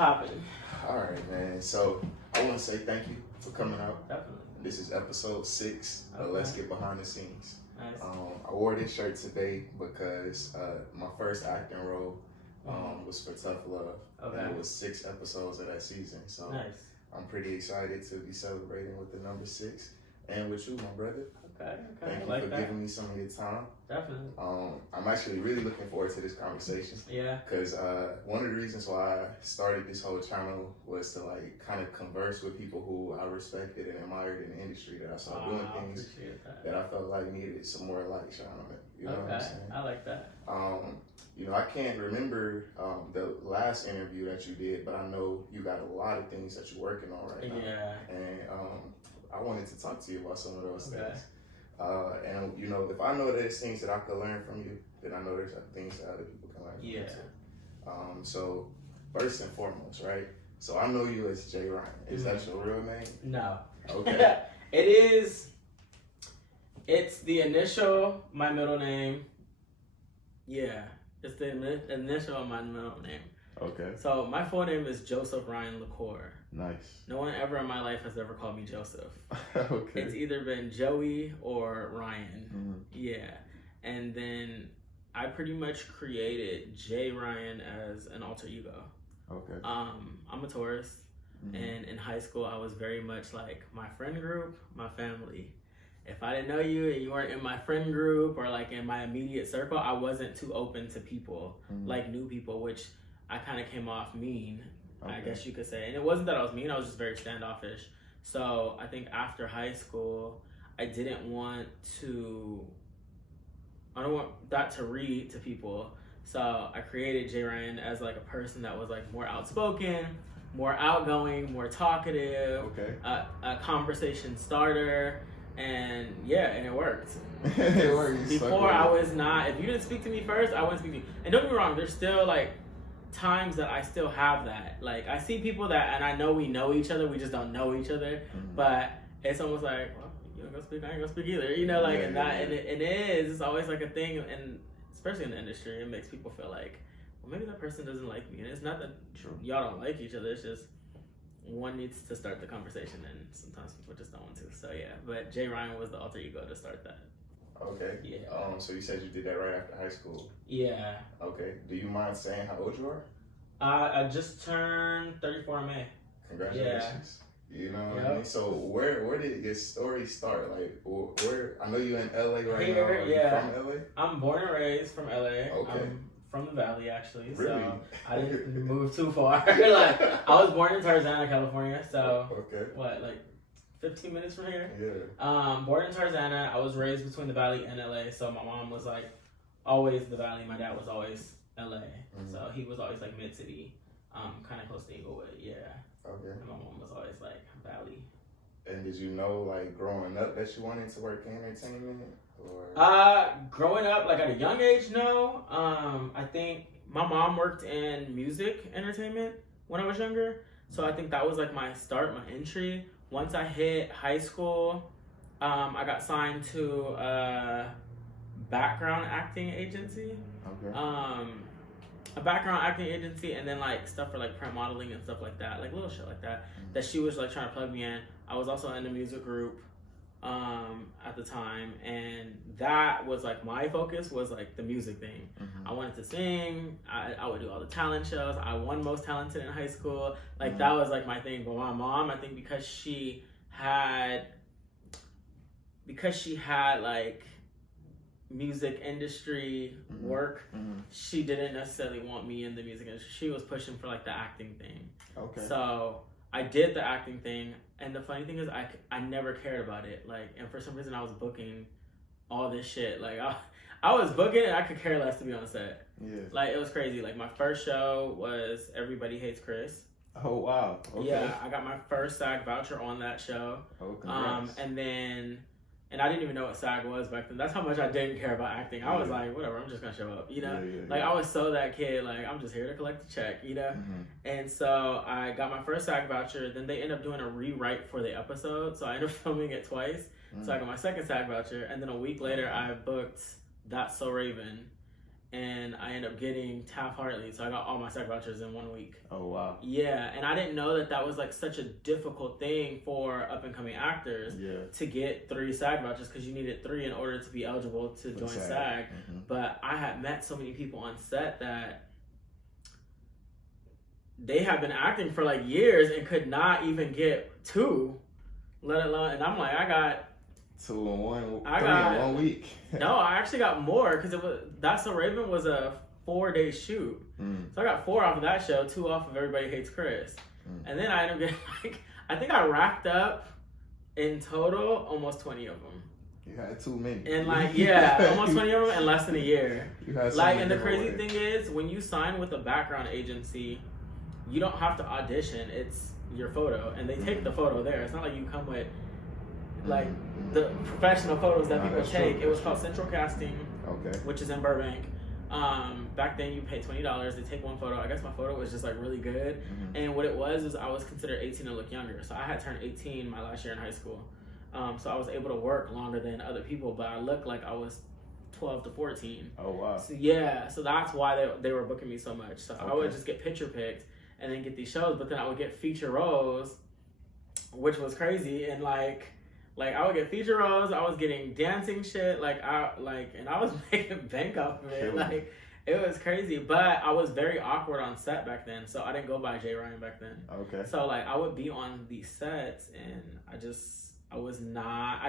popping? All right, man. So I want to say thank you for coming out. Definitely. This is episode 6 of Let's Get Behind the Scenes. Nice. I wore this shirt today because my first acting role was for Tough Love. Okay. And it was 6 episodes of that season. So Nice. I'm pretty excited to be celebrating with the number 6 and with you, my brother. Okay. Thank you like for that. giving me some of your time. Definitely. I'm actually really looking forward to this conversation. Yeah. Because one of the reasons why I started this whole channel was to like kind of converse with people who I respected and admired in the industry that I saw doing things that I felt like needed some more light shine on it. You know what I'm saying? I like that. You know, I can't remember the last interview that you did, but I know you got a lot of things that you're working on right now. Yeah. And I wanted to talk to you about some of those things. And you know, if I know there's things that I could learn from you, then I know there's things that other people can learn from you too. So first and foremost, right? So I know you as JRYAN. Is that your real name? No. Okay. It is. It's the initial, my middle name. Yeah, it's the initial of my middle name. Okay. So my full name is Joseph Ryan LaCour. Nice. No one ever in my life has ever called me Joseph. Okay. It's either been Joey or Ryan. Mm-hmm. Yeah. And then I pretty much created JRYAN as an alter ego. Okay. I'm a Taurus. Mm-hmm. And in high school, I was very much like my friend group, my family. If I didn't know you and you weren't in my friend group or like in my immediate circle, I wasn't too open to people, like new people, which I kind of came off mean, I guess you could say. And it wasn't that I was mean, I was just very standoffish. So I think after high school, I don't want that to read to people. So I created JRYAN as like a person that was like more outspoken, more outgoing, more talkative, a conversation starter. And and it worked. It worked. Before I was not, if you didn't speak to me first, I wouldn't speak to you. And don't get me wrong, there's still like times that I still have that. Like I see people that, and I know we know each other, we just don't know each other. But it's almost like, well, you don't go speak, I ain't gonna speak either. You know, like and it is. It's always like a thing, and especially in the industry, it makes people feel like, well, maybe that person doesn't like me. And it's not that y'all don't like each other. It's just one needs to start the conversation, and sometimes people just don't want to. So yeah, but JRYAN was the alter ego to start that. Okay. Yeah. So you said you did that right after high school. Yeah. Okay. Do you mind saying how old you are? I just turned 34 in May. Congratulations. Yeah. You know what I mean? So where did your story start? Like where? I know you're in LA right now. Are you from LA? I'm born and raised from LA. Okay. I'm from the Valley actually. Really? So I didn't move too far. Like I was born in Tarzana, California. So what, like 15 minutes from here? Yeah. Born in Tarzana. I was raised between the Valley and LA. So my mom was like always the Valley. My dad was always LA. So he was always like mid city, kind of close to Inglewood. Yeah. Okay. And my mom was always like Valley. And did you know, like growing up, that you wanted to work in entertainment? Or growing up, like at a young age, no. I think my mom worked in music entertainment when I was younger. So I think that was like my start, my entry. Once I hit high school, I got signed to a background acting agency. A background acting agency, and then like stuff for like print modeling and stuff like that, like little shit like that, that she was like trying to plug me in. I was also in the music group at the time, and that was like my focus was like the music thing. I wanted to sing. I would do all the talent shows. I won most talented in high school. Like that was like my thing. But my mom, I think because she had like music industry work, she didn't necessarily want me in the music industry. She was pushing for like the acting thing. So I did the acting thing, and the funny thing is I never cared about it. Like, and for some reason I was booking all this shit. Like I was booking and I could care less to be on set. Yeah. Like it was crazy. Like my first show was Everybody Hates Chris. Oh wow. Okay. Yeah, I got my first SAG voucher on that show. Oh, congrats. And I didn't even know what SAG was back then. That's how much I didn't care about acting. I was like, whatever, I'm just gonna show up, you know? Like I was so that kid, like I'm just here to collect a check, you know? And so I got my first SAG voucher, then they ended up doing a rewrite for the episode, so I ended up filming it twice. So I got my second SAG voucher, and then a week later I booked That's So Raven. and I ended up getting Taft-Hartley, so I got all my SAG vouchers in 1 week. Oh wow. Yeah, and I didn't know that was like such a difficult thing for up and coming actors to get 3 SAG vouchers, because you needed 3 in order to be eligible to join SAG. But I had met so many people on set that they have been acting for like years and could not even get 2, let alone. And I'm like, I got 2 in 1. in 1 week. No, I actually got more, because That's So Raven was a 4-day shoot. So I got 4 off of that show, 2 off of Everybody Hates Chris. And then I ended up getting like, I think I racked up in total almost 20 of them. You had too many. And like, yeah, almost 20 of them in less than a year. You had like, and the crazy thing is, when you sign with a background agency, you don't have to audition. It's your photo, and they take the photo there. It's not like you come with like the professional photos that people take. It was called Central Casting, which is in Burbank. Back then you pay $20. They take 1 photo. I guess my photo was just like really good. And what it was is I was considered 18 to look younger. So I had turned 18 my last year in high school. So I was able to work longer than other people, but I looked like I was 12 to 14. Oh wow. So yeah, so that's why they were booking me so much. So I would just get picture picked and then get these shows, but then I would get feature roles, which was crazy. And like I would get feature roles, I was getting dancing shit, and I was making bank off of it. Like, it was crazy. But I was very awkward on set back then, so I didn't go by JRYAN back then. So like I would be on these sets, and I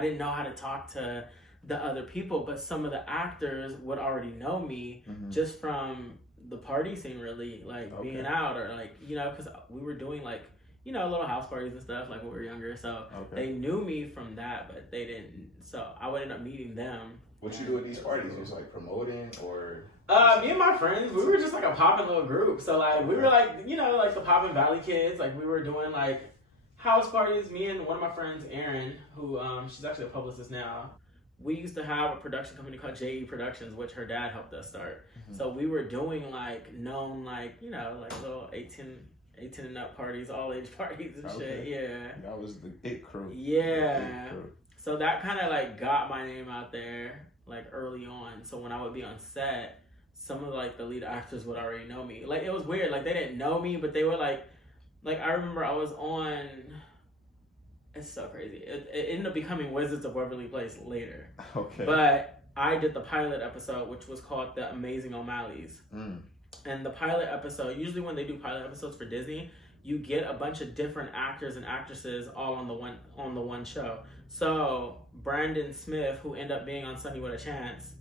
didn't know how to talk to the other people, but some of the actors would already know me just from the party scene, really, like being out, or like, because we were doing like, little house parties and stuff, like when we were younger. So they knew me from that, but they didn't. So I would end up meeting them. What you do at these parties? Was like promoting, or? Me and my friends, we were just like a poppin' little group. So like we were like, like the Poppin' Valley kids. Like we were doing like house parties. Me and one of my friends, Erin, who she's actually a publicist now. We used to have a production company called JE Productions, which her dad helped us start. So we were doing like known, like, like little 18 and up parties, all age parties and shit. Yeah. That was the it crew. Yeah. So that kind of like got my name out there like early on. So when I would be on set, some of like the lead actors would already know me. Like it was weird. Like they didn't know me, but they were like I remember I was on. It's so crazy. It ended up becoming Wizards of Waverly Place later. But I did the pilot episode, which was called The Amazing O'Malleys. And the pilot episode, usually when they do pilot episodes for Disney, you get a bunch of different actors and actresses all on the one show. So Brandon Smith, who ended up being on Sunny with a Chance,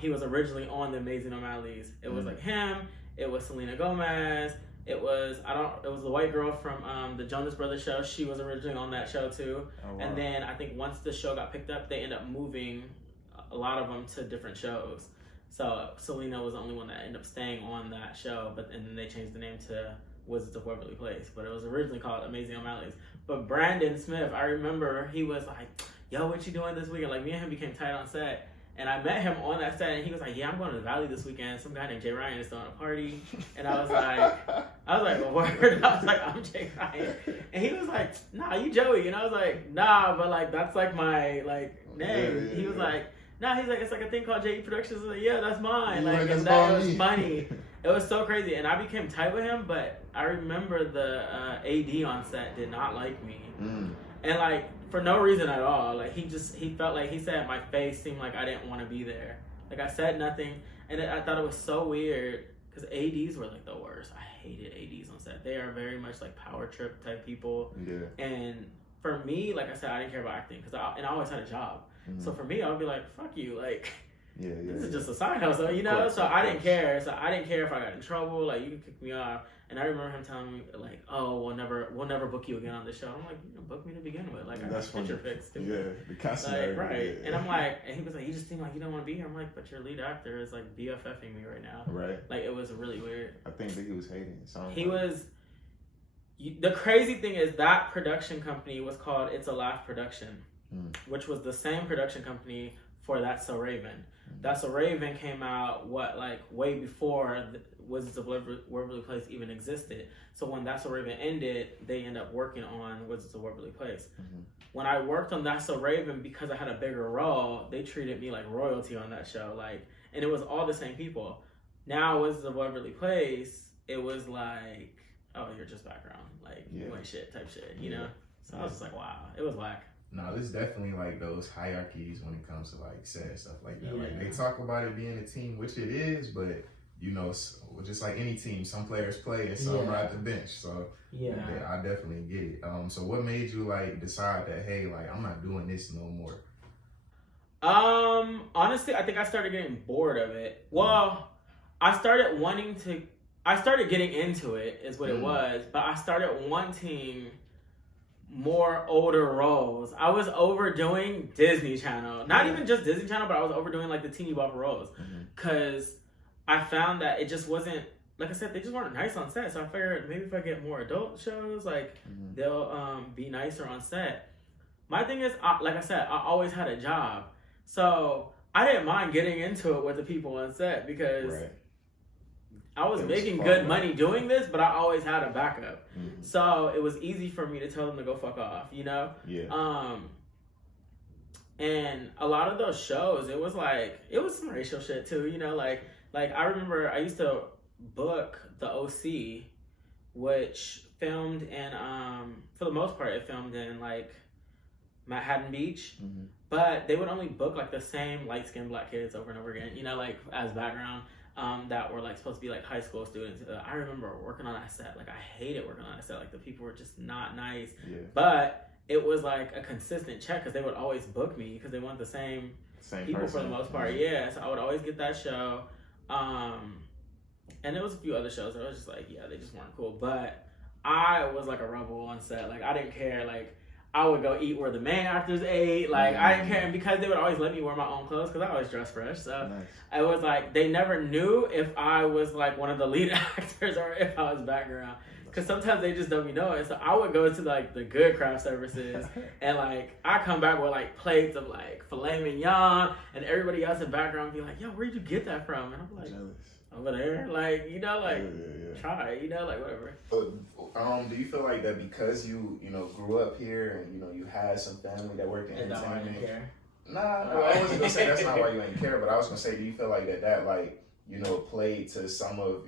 he was originally on The Amazing O'Malleys. It was like him. It was Selena Gomez. It was the white girl from the Jonas Brothers show. She was originally on that show too. Oh, wow. And then I think once the show got picked up, they ended up moving a lot of them to different shows. So Selena was the only one that ended up staying on that show, and then they changed the name to Wizards of Waverly Place. But it was originally called Amazing O'Malleys. But Brandon Smith, I remember he was like, yo, what you doing this weekend? Like me and him became tight on set. And I met him on that set, and he was like, yeah, I'm going to the Valley this weekend. Some guy named JRYAN is throwing a party. And I was like, well, word. I was like, I'm JRYAN. And he was like, nah, you Joey. And I was like, nah, but like, that's like my like name. He was like, nah, he's like, it's like a thing called JE Productions. I was like, yeah, that's mine. Like, and that was funny. It was so crazy. And I became tight with him, but I remember the AD on set did not like me. And like, for no reason at all. Like he felt like, he said my face seemed like I didn't want to be there. Like I said nothing, and I thought it was so weird because ADs were like the worst. I hated ADs on set. They are very much like power trip type people. Yeah. And for me, like I said, I didn't care about acting because I always had a job. So for me, I would be like, fuck you, like. This is just a side hustle, so I didn't care. So I didn't care if I got in trouble. Like, you can kick me off. And I remember him telling me, like, oh, we'll never book you again on the show. I'm like, book me to begin with. Like, I got picture fixed. The casting. Like, right. And I'm like, and he was like, you just seem like you don't want to be here. I'm like, but your lead actor is like BFFing me right now. Right. Like, it was really weird. I think that he was hating. He was. The crazy thing is that production company was called It's a Laugh Production, which was the same production company for That's So Raven. That's So Raven came out, way before Wizards of Waverly Place even existed. So when That's So Raven ended, they ended up working on Wizards of Waverly Place. When I worked on That's So Raven, because I had a bigger role, they treated me like royalty on that show. Like, and it was all the same people. Now Wizards of Waverly Place, it was like, oh, you're just background, like you ain't shit type shit, you know. So I was just like, wow, it was whack. No, there's definitely like those hierarchies when it comes to like set and stuff like that. Like they talk about it being a team, which it is, but you know, just like any team, some players play and some ride the bench. So yeah, I definitely get it. So what made you like decide that, hey, like I'm not doing this no more? Honestly, I think I started getting bored of it. Well, I started getting into it is what it was, but I started wanting more older roles. I was overdoing Disney Channel. Not even just Disney Channel, but I was overdoing like the teeny bopper roles. Because I found that it just wasn't, like I said, they just weren't nice on set. So I figured maybe if I get more adult shows, like they'll be nicer on set. My thing is, like I said, I always had a job. So I didn't mind getting into it with the people on set because I was making good money doing this, but I always had a backup. So it was easy for me to tell them to go fuck off, you know? And a lot of those shows, it was some racial shit too, you know? Like I remember I used to book the OC, which filmed in, for the most part, it filmed in like Manhattan Beach. But they would only book like the same light-skinned black kids over and over again, you know, like as background. That were like supposed to be like high school students. I remember working on that set. Like I hated working on that set. Like the people were just not nice. But it was like a consistent check because they would always book me because they want the same people for the most part. So I would always get that show. And there was a few other shows that I was just like, they just weren't cool. But I was like a rebel on set. Like I didn't care. Like I would go eat where the main actors ate. Like I didn't care, and because they would always let me wear my own clothes because I always dress fresh. So I was like, they never knew if I was like one of the lead actors or if I was background. Because sometimes they just don't be knowing. So I would go to like the good craft services and like I come back with like plates of like filet mignon, and everybody else in the background be like, yo, where'd you get that from? And I'm like, over there, like, you know, like try, you know, like whatever. Do you feel like that because you know grew up here and you know you had some family that worked in entertainment? Nah, I wasn't gonna say that's not why you ain't care, but I was gonna say, do you feel like that like you know played to some of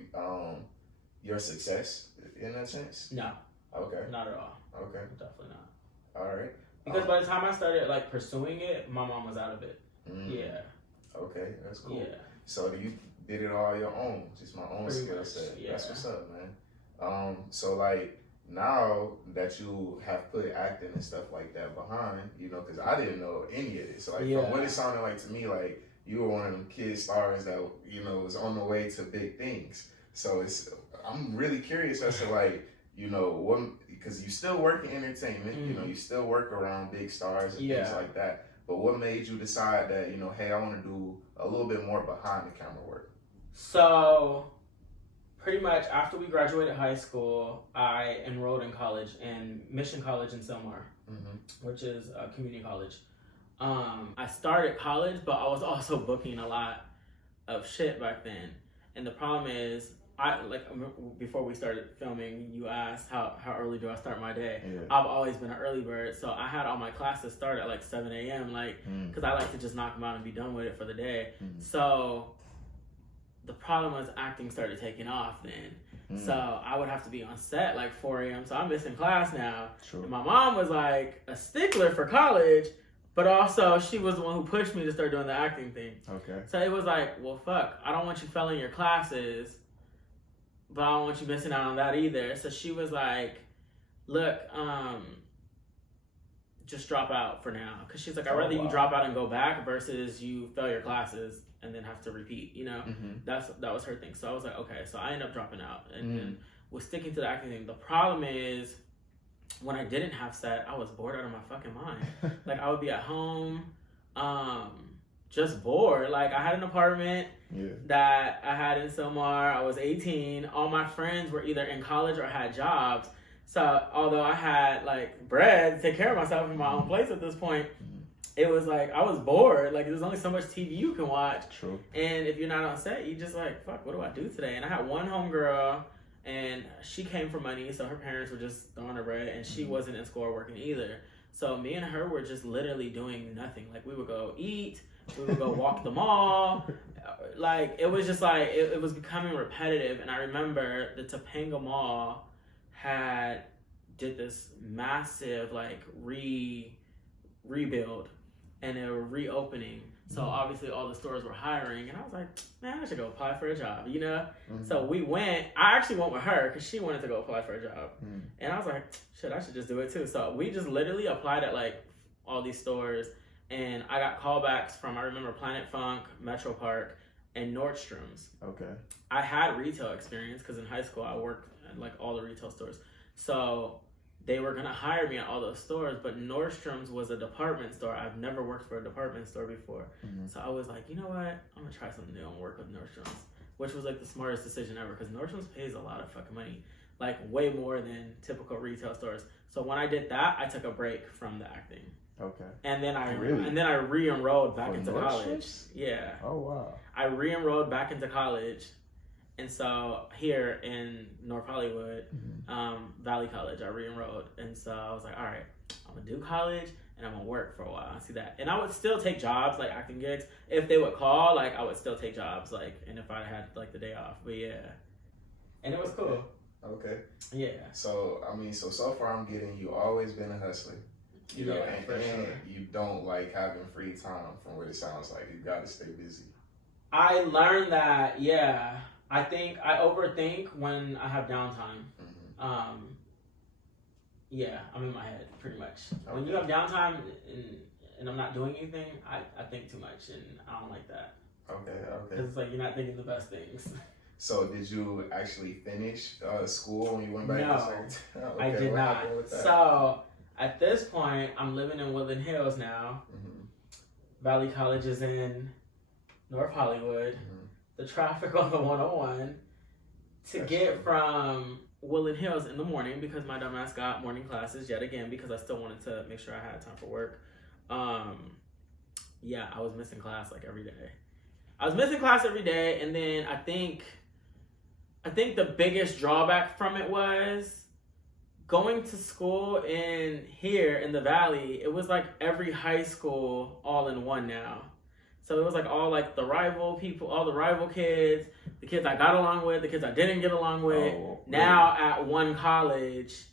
your success in that sense? No. Okay. Not at all. Okay. Definitely not. All right. Because by the time I started like pursuing it, my mom was out of it. Yeah. Okay, that's cool. Yeah. So you did it all your own, just my own skill set. That's what's up, man. So like now that you have put acting and stuff like that behind, you know, because I didn't know any of this. So like from what it sounded like to me, like you were one of them kid stars that you know was on the way to big things. So I'm really curious as to like you know what, because you still work in entertainment, you know, you still work around big stars and things like that. But what made you decide that you know, hey, I want to do a little bit more behind the camera work? So, pretty much after we graduated high school, I enrolled in college in Mission College in Sylmar, which is a community college. I started college, but I was also booking a lot of shit back then. And the problem is, before we started filming, you asked how early do I start my day. I've always been an early bird, so I had all my classes start at like 7 a.m. like because I like to just knock them out and be done with it for the day. So the problem was acting started taking off then. So I would have to be on set like 4 a.m. So I'm missing class now. And my mom was like a stickler for college, but also she was the one who pushed me to start doing the acting thing. So it was like, well, fuck, I don't want you failing your classes, but I don't want you missing out on that either. So she was like, look, just drop out for now. Because she's like, I'd rather you drop out and go back versus you fail your classes and then have to repeat, you know? That was her thing. So I was like, okay. So I ended up dropping out and was sticking to the acting thing. The problem is, when I didn't have set, I was bored out of my fucking mind. Like, I would be at home, just bored. Like, I had an apartment that I had in Sylmar. I was 18. All my friends were either in college or had jobs. So, although I had, like, bread to take care of myself in my own place at this point, it was like, I was bored. Like, there's only so much TV you can watch. And if you're not on set, you just like, fuck, what do I do today? And I had one homegirl, and she came for money, so her parents were just throwing her bread, and she wasn't in school or working either. So me and her were just literally doing nothing. Like, we would go eat, We would go walk the mall. Like, it was just like, it was becoming repetitive. And I remember the Topanga Mall did this massive, like, rebuild. And they were reopening. So obviously all the stores were hiring. And I was like, man, I should go apply for a job, you know? So we went. I actually went with her because she wanted to go apply for a job. And I was like, shit, I should just do it too. So we just literally applied at, like, all these stores. And I got callbacks from, I remember, Planet Funk, Metro Park, and Nordstrom's. Okay. I had retail experience because in high school I worked at, like, all the retail stores. So they were going to hire me at all those stores, but Nordstrom's was a department store. I've never worked for a department store before. So I was like, you know what? I'm going to try something new and work with Nordstrom's, which was, like, the smartest decision ever because Nordstrom's pays a lot of fucking money, like, way more than typical retail stores. So when I did that, I took a break from the acting. Okay. And then I re-enrolled back into college. Yeah. Oh, wow. I re-enrolled back into college. And so here in North Hollywood, Valley College, I re-enrolled. And so I was like, all right, I'm going to do college and I'm going to work for a while. I see that. And I would still take jobs, like acting gigs. If they would call, like, I would still take jobs, like, and if I had, like, the day off. But yeah. And it was cool. Okay. Yeah. So, I mean, so far I'm getting you always been a hustler. You know, and sure. You don't like having free time from what it sounds like. You got to stay busy. I learned that, yeah. I think I overthink when I have downtime. Yeah, I'm in my head pretty much. Okay. When you have downtime and I'm not doing anything, I think too much and I don't like that. Okay. Because it's like you're not thinking the best things. So did you actually finish school when you went back? No, I did not. So at this point, I'm living in Woodland Hills now. Valley College is in North Hollywood. The traffic on the 101 to get from Woodland Hills in the morning because my dumbass got morning classes yet again because I still wanted to make sure I had time for work. Yeah, I was missing class like every day. And then I think the biggest drawback from it was going to school here in the Valley. It was like every high school all in one now. So it was like all like the rival people, all the rival kids, the kids I got along with, the kids I didn't get along with, now at one college.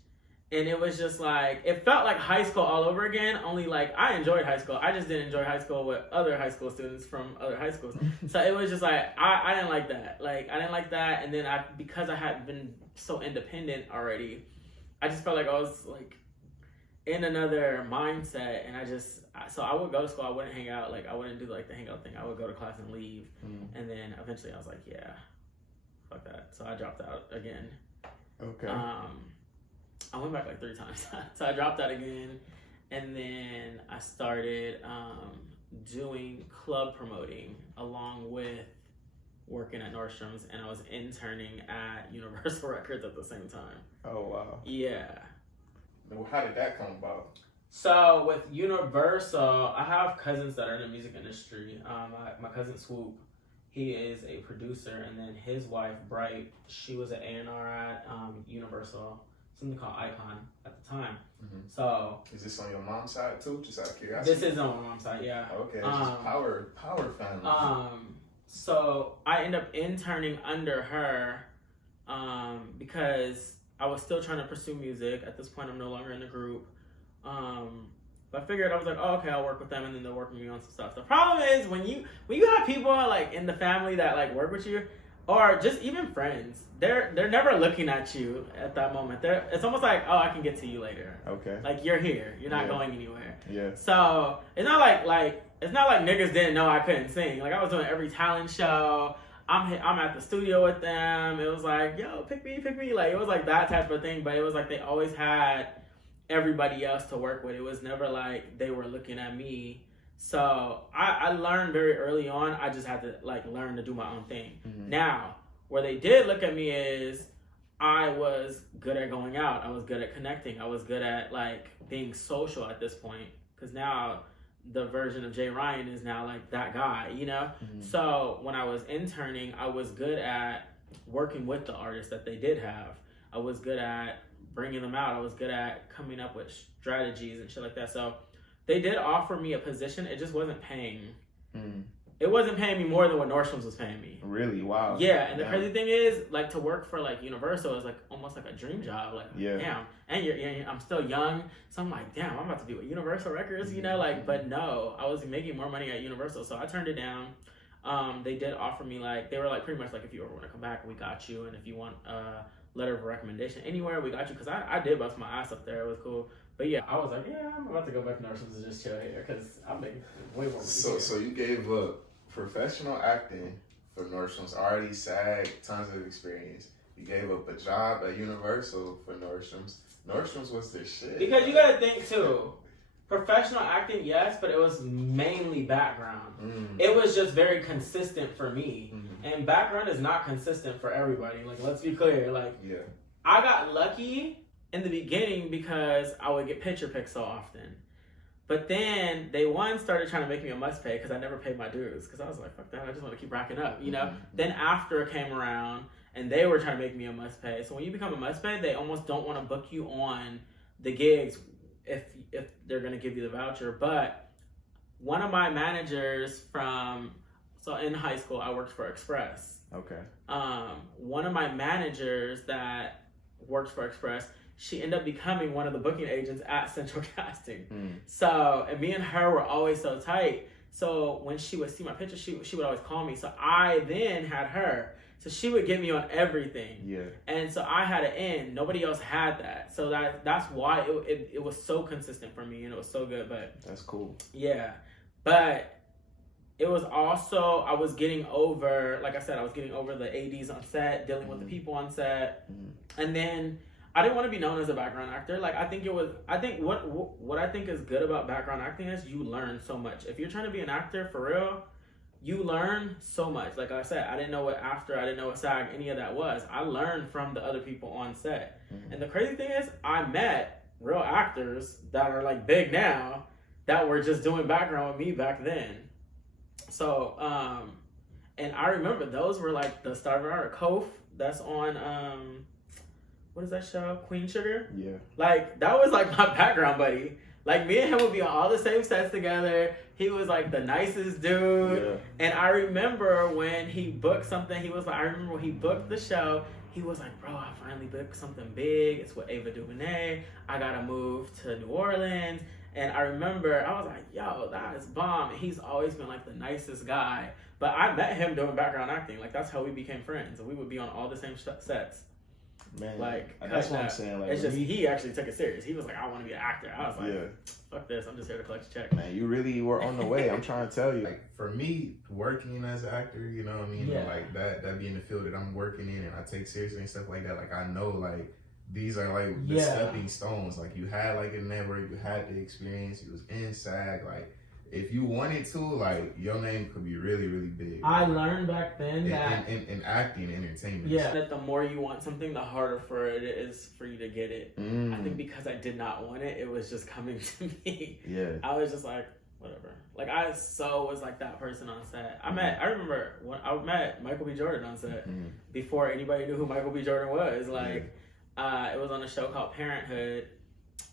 And it was just like, it felt like high school all over again, only like I enjoyed high school. I just didn't enjoy high school with other high school students from other high schools. So it was just like, I didn't like that. Like, I didn't like that. And then because I had been so independent already, I just felt like I was like in another mindset. And so I would go to school, I wouldn't hang out, like I wouldn't do like the hangout thing. I would go to class and leave. And then eventually I was like, yeah, fuck that. So I dropped out again. Okay. I went back like 3 times. So I dropped out again. And then I started doing club promoting along with working at Nordstrom's. And I was interning at Universal Records at the same time. Oh, wow. Yeah. How did that come about? So with Universal, I have cousins that are in the music industry. My cousin Swoop, he is a producer. And then his wife, Bright, she was an A&R at Universal. Something called Icon at the time. So is this on your mom's side too? Just out of curiosity. This is on my mom's side, yeah. Okay, it's just power family. So I end up interning under her because I was still trying to pursue music. At this point, I'm no longer in the group. But I figured, I was like, oh, okay, I'll work with them, and then they'll work with me on some stuff. The problem is when you have people like in the family that like work with you, or just even friends, they're never looking at you at that moment. It's almost like, oh, I can get to you later. Okay. Like you're here, you're not going anywhere. Yeah. So it's not like niggas didn't know I couldn't sing. Like I was doing every talent show. I'm at the studio with them. It was like, yo, pick me. Like it was like that type of thing. But it was like they always had everybody else to work with. It was never like they were looking at me. So I learned very early on. I just had to like learn to do my own thing. Now, where they did look at me is I was good at going out. I was good at connecting. I was good at like being social at this point. Because now the version of JRYAN is now like that guy, you know? So when I was interning, I was good at working with the artists that they did have. I was good at bringing them out. I was good at coming up with strategies and shit like that. So they did offer me a position. It just wasn't paying It wasn't paying me more than what Nordstrom's was paying me. Really? Wow. Yeah, and the crazy thing is, like, to work for, like, Universal is, like, almost like a dream job. Like, damn. And I'm still young, so I'm like, damn, I'm about to be with Universal Records, you know? Like, but no, I was making more money at Universal, so I turned it down. They did offer me, like, they were, like, pretty much, like, if you ever want to come back, we got you, and if you want a letter of recommendation anywhere, we got you, because I did bust my ass up there. It was cool. But yeah, I was like, yeah, I'm about to go back to Nordstrom's and just chill here, because I'm making way more money. So you gave up professional acting for Nordstrom's, already SAG, tons of experience. You gave up a job at Universal for Nordstrom's. Nordstrom's was their shit. Because you gotta think too, professional acting, yes, but it was mainly background. It was just very consistent for me. And background is not consistent for everybody. Like, let's be clear. Like, I got lucky in the beginning because I would get picture picked so often. But then they started trying to make me a must pay because I never paid my dues. Because I was like, fuck that, I just want to keep racking up, you know? Then after it came around and they were trying to make me a must pay. So when you become a must pay, they almost don't want to book you on the gigs if they're going to give you the voucher. But one of my managers so in high school, I worked for Express. Okay. One of my managers that worked for Express, she ended up becoming one of the booking agents at Central Casting. So, and me and her were always so tight. So when she would see my picture, she would always call me. So I then had her. So she would get me on everything. Yeah. And so I had an in. Nobody else had that. So that's why it was so consistent for me and it was so good. But that's cool. Yeah. But it was also, I was getting over, like I said, I was getting over the ADs on set, dealing with the people on set. And then I didn't want to be known as a background actor. Like, I think what I think is good about background acting is you learn so much. If you're trying to be an actor for real, you learn so much. Like I said, I didn't know what after, I didn't know what SAG, any of that was. I learned from the other people on set. And the crazy thing is, I met real actors that are like big now that were just doing background with me back then. So, and I remember those were like the Star Kof that's on, what is that show? Queen Sugar? Yeah. Like, that was like my background buddy. Like, me and him would be on all the same sets together. He was like the nicest dude. Yeah. And I remember when he booked something, I remember when he booked the show, he was like, bro, I finally booked something big. It's with Ava DuVernay. I gotta move to New Orleans. And I remember, I was like, yo, that is bomb. And he's always been like the nicest guy. But I met him doing background acting. Like, that's how we became friends. And we would be on all the same sets. Man, like, that's what I'm saying. Like, it's just he actually took it serious. He was like, I want to be an actor. I was like, fuck this. I'm just here to collect a check. Man, you really were on the way. I'm trying to tell you. Like, for me, working as an actor, you know what I mean? Yeah. Like, that being the field that I'm working in and I take seriously and stuff like that. Like, I know, like, these are like the stepping stones. Like, you had like a network, you had the experience, you was in SAG. Like, if you wanted to, like, your name could be really, really big. I learned back then that in acting, entertainment. Yeah, that the more you want something, the harder for it is for you to get it. I think because I did not want it, it was just coming to me. Yeah, I was just like, whatever. Like, I was like that person on set. I remember when I met Michael B. Jordan on set before anybody knew who Michael B. Jordan was. Like, it was on a show called Parenthood,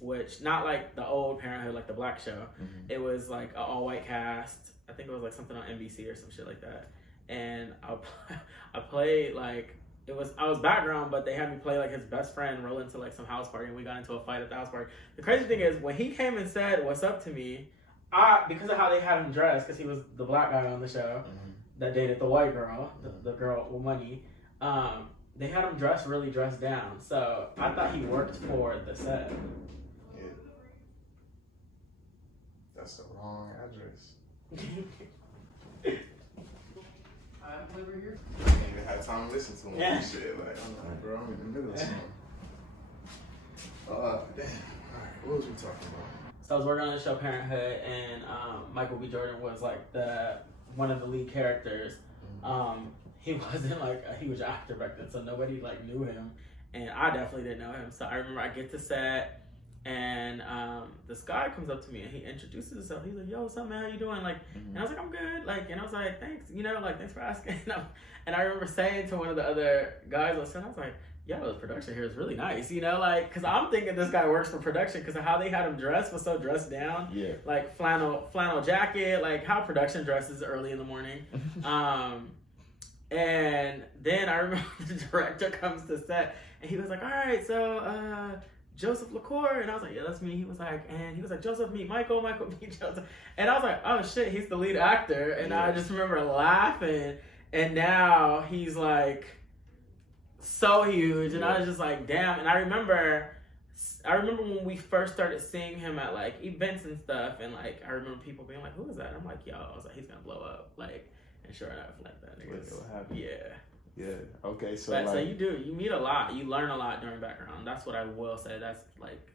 which, not like the old Parenthood, like the black show. It was like an all-white cast. I think it was like something on NBC or some shit like that. And I played like, I was background, but they had me play like his best friend roll into like some house party, and we got into a fight at the house party. The crazy thing is, when he came and said what's up to me, because of how they had him dressed, because he was the black guy on the show that dated the white girl, the girl with money, they had him really dressed down. So I thought he worked for the set. Yeah. That's the wrong address. I'm over here. I didn't even have time to listen to him and shit. Like, I'm like, bro, I'm in the middle of something. Damn. Alright, what was we talking about? So I was working on the show Parenthood, and Michael B. Jordan was like one of the lead characters. He wasn't like a huge actor back then, so nobody like knew him, and I definitely didn't know him. So I remember I get to set, and this guy comes up to me and he introduces himself. He's like, "Yo, what's up, man? How you doing?" Like, and I was like, "I'm good." Like, and I was like, "Thanks, like, thanks for asking." And I remember saying to one of the other guys, I was like, yeah, the production here is really nice, you know, like, because I'm thinking this guy works for production because of how they had him dressed was so dressed down. Yeah. Like flannel jacket, like how production dresses early in the morning. And then I remember the director comes to set and he was like, all right, so Joseph LaCour, and I was like, yeah, that's me. He was like, Joseph, meet Michael, meet Joseph. And I was like, oh shit, he's the lead actor. And I just remember laughing. And now he's like so huge. And I was just like, damn. And I remember when we first started seeing him at like events and stuff. And like, I remember people being like, who is that? And I'm like, yo, I was like, he's gonna blow up. Like, and sure enough, like that nigga. Yeah. Yeah. Okay. So but, so you meet a lot. You learn a lot during background. That's what I will say. That's like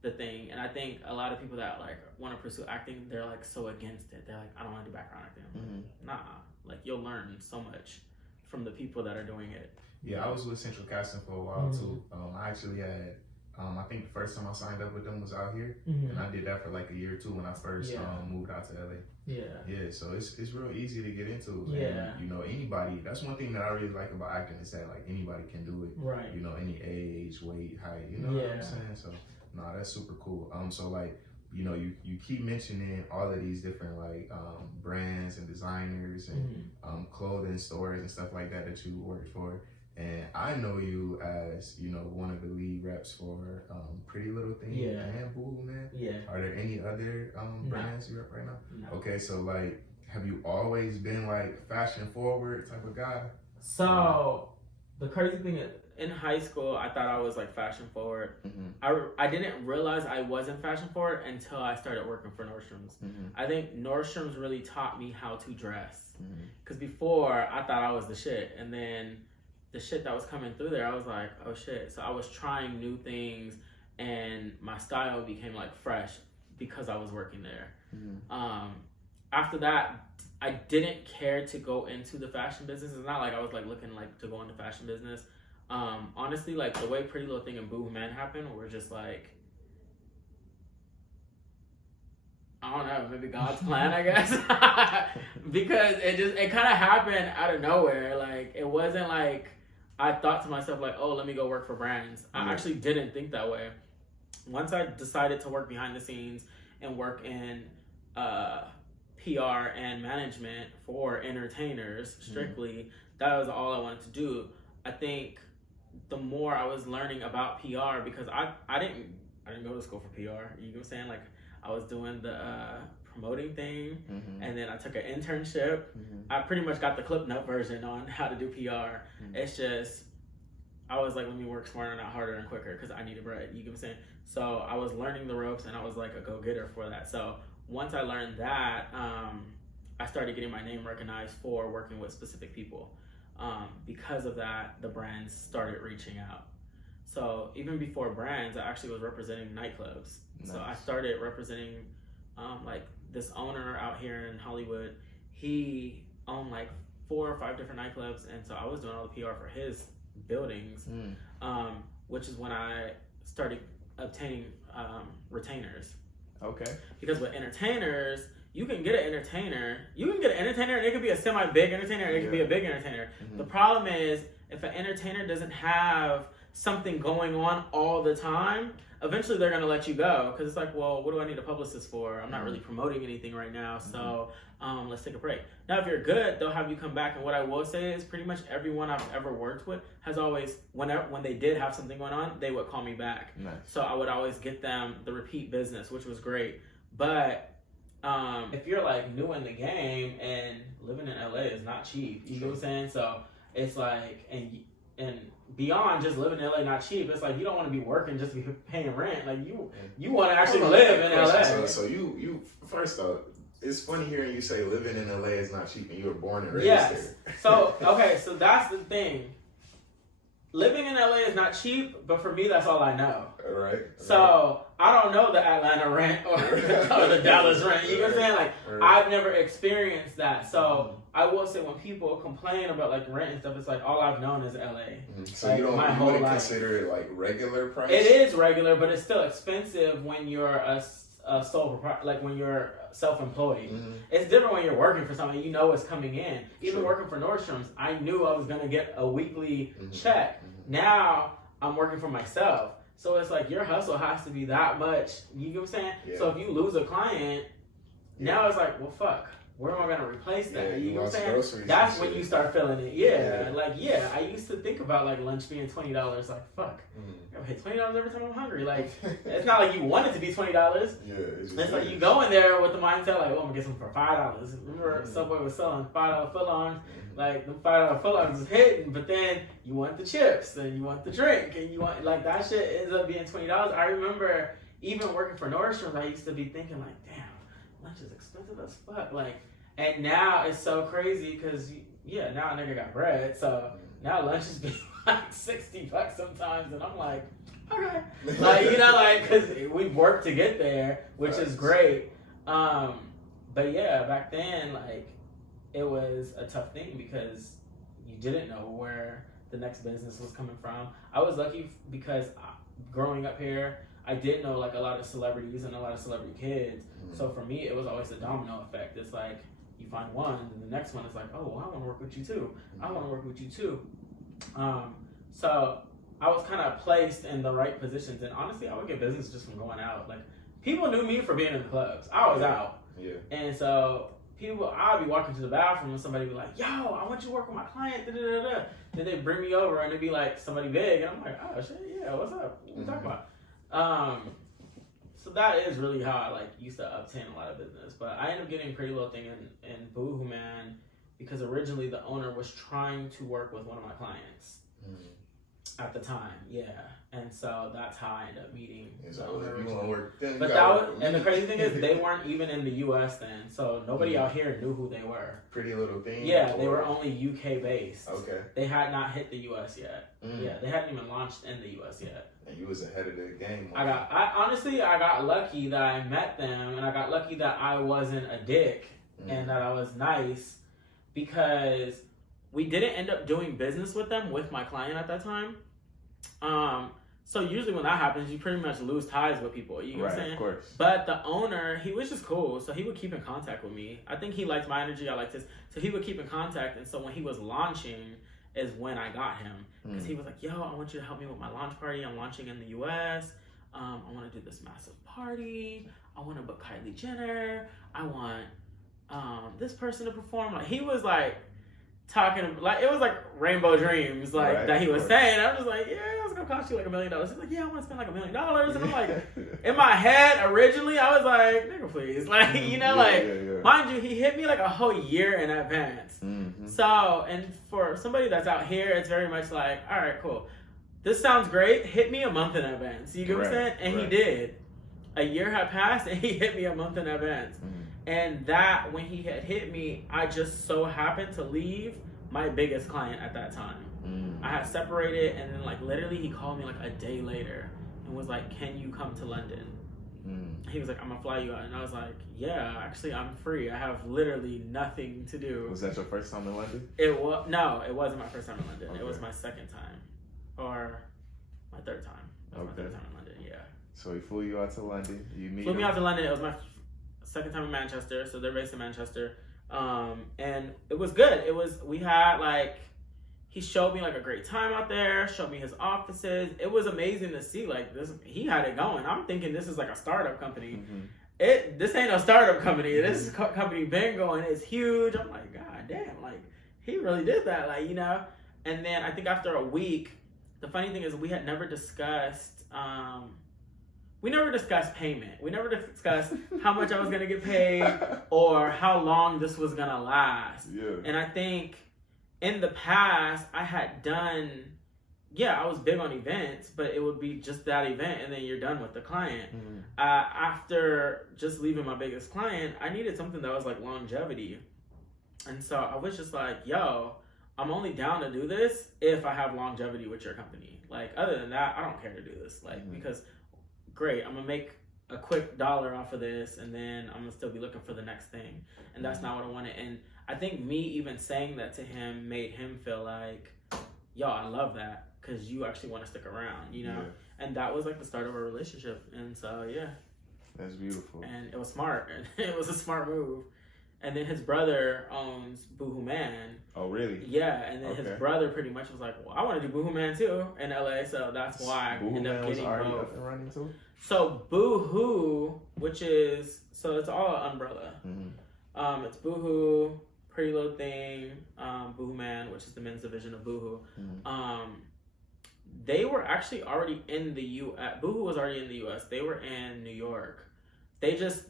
the thing. And I think a lot of people that like want to pursue acting, they're like so against it. They're like, I don't want to do background acting. Like, nah. Like you'll learn so much from the people that are doing it. Yeah, I was with Central Casting for a while too. I actually had, I think the first time I signed up with them was out here, and I did that for like a year or two when I first moved out to LA. Yeah, so it's real easy to get into. And, you know, anybody. That's one thing that I really like about acting is that like anybody can do it. Right. You know, any age, weight, height. You know what I'm saying? So no, that's super cool. So like, you know, you keep mentioning all of these different like brands and designers and clothing stores and stuff like that you worked for. And I know you as, you know, one of the lead reps for Pretty Little Thing and Boo Man. Yeah. Are there any other brands you rep right now? No. Okay, so like, have you always been like fashion forward type of guy? So the crazy thing is, in high school, I thought I was like fashion forward. I didn't realize I wasn't fashion forward until I started working for Nordstrom's. I think Nordstrom's really taught me how to dress. Because before, I thought I was the shit. And then the shit that was coming through there, I was like, oh shit. So I was trying new things and my style became like fresh because I was working there. After that, I didn't care to go into the fashion business. It's not like I was like looking like to go into fashion business. Honestly, like the way Pretty Little Thing and Boo Man happened, we're just like, I don't know, maybe God's plan, I guess. Because it kind of happened out of nowhere. Like, it wasn't like I thought to myself like, oh, let me go work for brands. I actually didn't think that way. Once I decided to work behind the scenes and work in PR and management for entertainers strictly, that was all I wanted to do. I think the more I was learning about PR, because I didn't go to school for PR. You know what I'm saying? Like, I was doing the promoting thing, and then I took an internship. I pretty much got the clip note version on how to do PR. It's just, I was like, let me work smarter, not harder and quicker, because I needed bread. You know what I'm saying? So I was learning the ropes, and I was like a go-getter for that. So once I learned that, I started getting my name recognized for working with specific people. Because of that, the brands started reaching out. So even before brands, I actually was representing nightclubs. Nice. So I started representing like this owner out here in Hollywood. He owned like 4 or 5 different nightclubs, and so I was doing all the PR for his buildings, which is when I started obtaining retainers. Okay. Because with entertainers, you can get an entertainer. And it could be a semi-big entertainer, and it could be a big entertainer. The problem is, if an entertainer doesn't have something going on all the time, eventually they're going to let you go. Because it's like, well, what do I need a publicist for? I'm not really promoting anything right now, so let's take a break. Now, if you're good, they'll have you come back. And what I will say is pretty much everyone I've ever worked with has always, when they did have something going on, they would call me back. Nice. So I would always get them the repeat business, which was great. But if you're like new in the game, and living in LA is not cheap, you know what I'm saying? So it's like, and beyond just living in LA not cheap, it's like you don't want to be working just to be paying rent. Like you want to actually live in LA. So you first though, it's funny hearing you say living in LA is not cheap, and you were born and raised there. So okay, so that's the thing. Living in LA is not cheap, but for me, that's all I know. Right. So I don't know the Atlanta rent or the Dallas rent. You know what I'm saying? Like, I've never experienced that. So I will say, when people complain about like rent and stuff, it's like all I've known is LA. So like, you wouldn't consider it like regular price? It is regular, but it's still expensive when you're a sole proprietor, like when you're self-employed. It's different when you're working for something, you know what's coming in. Even working for Nordstrom's, I knew I was going to get a weekly check. Now I'm working for myself. So it's like your hustle has to be that much. You get what I'm saying? Yeah. So if you lose a client, now it's like, well, fuck. Where am I gonna replace that? Yeah, you know what I'm saying? groceries That's and when shit. you start feeling it. Yeah. Like, yeah, I used to think about like lunch being $20. Like, fuck. I gotta pay $20 every time I'm hungry. Like, it's not like you want it to be $20. Yeah, it's like you go in there with the mindset like, oh, I'm gonna get some for $5. Remember, Subway was selling $5 footlongs. Like, the $5 footlongs is hitting, but then you want the chips and you want the drink and you want, like, that shit ends up being $20. I remember even working for Nordstrom, I used to be thinking like, damn, lunch is expensive as fuck. Like, and now it's so crazy because, yeah, now a nigga got bread. So now lunch is being like $60 sometimes. And I'm like, okay. Like, you know, like, because we've worked to get there, which is great. But yeah, back then, like, it was a tough thing because you didn't know where the next business was coming from. I was lucky because growing up here, I did know like a lot of celebrities and a lot of celebrity kids. So for me, it was always a domino effect. It's like you find one, and the next one is like, oh, well, I want to work with you too. I want to work with you too. So I was kind of placed in the right positions, and honestly, I would get business just from going out. Like people knew me for being in the clubs. I was out, and so I'd be walking to the bathroom and somebody would be like, yo, I want you to work with my client. Da, da, da, da. Then they'd bring me over and it'd be like somebody big, and I'm like, oh shit, yeah, what's up? What are you talking about? So that is really how I like used to obtain a lot of business. But I ended up getting Pretty Little Thing and Boohoo Man because originally the owner was trying to work with one of my clients at the time. Yeah. And so that's how I ended up meeting the owner. If you want to work, then but that was, and the crazy thing is they weren't even in the US then. So nobody out here knew who they were. Pretty Little Thing? Yeah, they were only UK based. Okay. They had not hit the US yet. Yeah, they hadn't even launched in the US yet. And you was ahead of the game. I honestly got lucky that I met them, and I got lucky that I wasn't a dick and that I was nice, because we didn't end up doing business with them with my client at that time. So usually when that happens, you pretty much lose ties with people. You know what I'm saying? Of course. But the owner, he was just cool, so he would keep in contact with me. I think he liked my energy. I liked his, so he would keep in contact. And so when he was launching, is when I got him, because he was like, yo, I want you to help me with my launch party. I'm launching in the US. I want to do this massive party. I want to book Kylie Jenner. I want this person to perform. Like, he was like talking, like, it was like rainbow dreams, like that he was saying. I was just like, yeah, it's gonna cost you like $1 million. He's like, yeah, I want to spend like $1 million. And I'm like, in my head originally, I was like, nigga, please, like, you know, mind you, he hit me like a whole year in advance. So, and for somebody that's out here, it's very much like, all right, cool. This sounds great. Hit me a month in advance. You get what I'm saying? And he did. A year had passed, and he hit me a month in advance. And that, when he had hit me, I just so happened to leave my biggest client at that time. I had separated, and then like literally he called me like a day later and was like, can you come to London? He was like, I'm gonna fly you out. And I was like, yeah, actually I'm free. I have literally nothing to do. Was that your first time in London? No, it wasn't my first time in London. It was my second time. Or my third time. It was my third time in London, yeah. So he flew you out to London. You flew me out to London. It was my second time in Manchester, so they're based in Manchester. And it was good. We had like, he showed me like a great time out there, showed me his offices. It was amazing to see like this. He had it going. I'm thinking this is like a startup company. This ain't a startup company. This company been going. It's huge. I'm like, God damn, like he really did that, like, you know. And then I think after a week, the funny thing is we had never discussed. We never discussed payment. We never discussed how much I was gonna get paid or how long this was gonna last. And I think in the past I had done, I was big on events, but it would be just that event and then you're done with the client. After just leaving my biggest client, I needed something that was like longevity. And so I was just like, yo, I'm only down to do this if I have longevity with your company. Like, other than that, I don't care to do this. Like, because great, I'm gonna make a quick dollar off of this, and then I'm gonna still be looking for the next thing. And that's not what I wanted. And I think me even saying that to him made him feel like, yo, I love that, because you actually want to stick around, you know? And that was like the start of a relationship. And so, yeah. That's beautiful. And it was smart. And it was a smart move. and then his brother owns Boohoo Man. Oh, really? Yeah, and then his brother pretty much was like, well, I want to do Boohoo Man too in LA, so that's why I ended up getting both. Up and running too? So Boohoo, which is, so it's all an umbrella. Mm-hmm. It's Boohoo, Pretty Little Thing, Boohoo Man, which is the men's division of Boohoo. Mm-hmm. They were actually already in the U.S. Boohoo was already in the U.S. They were in New York. They just,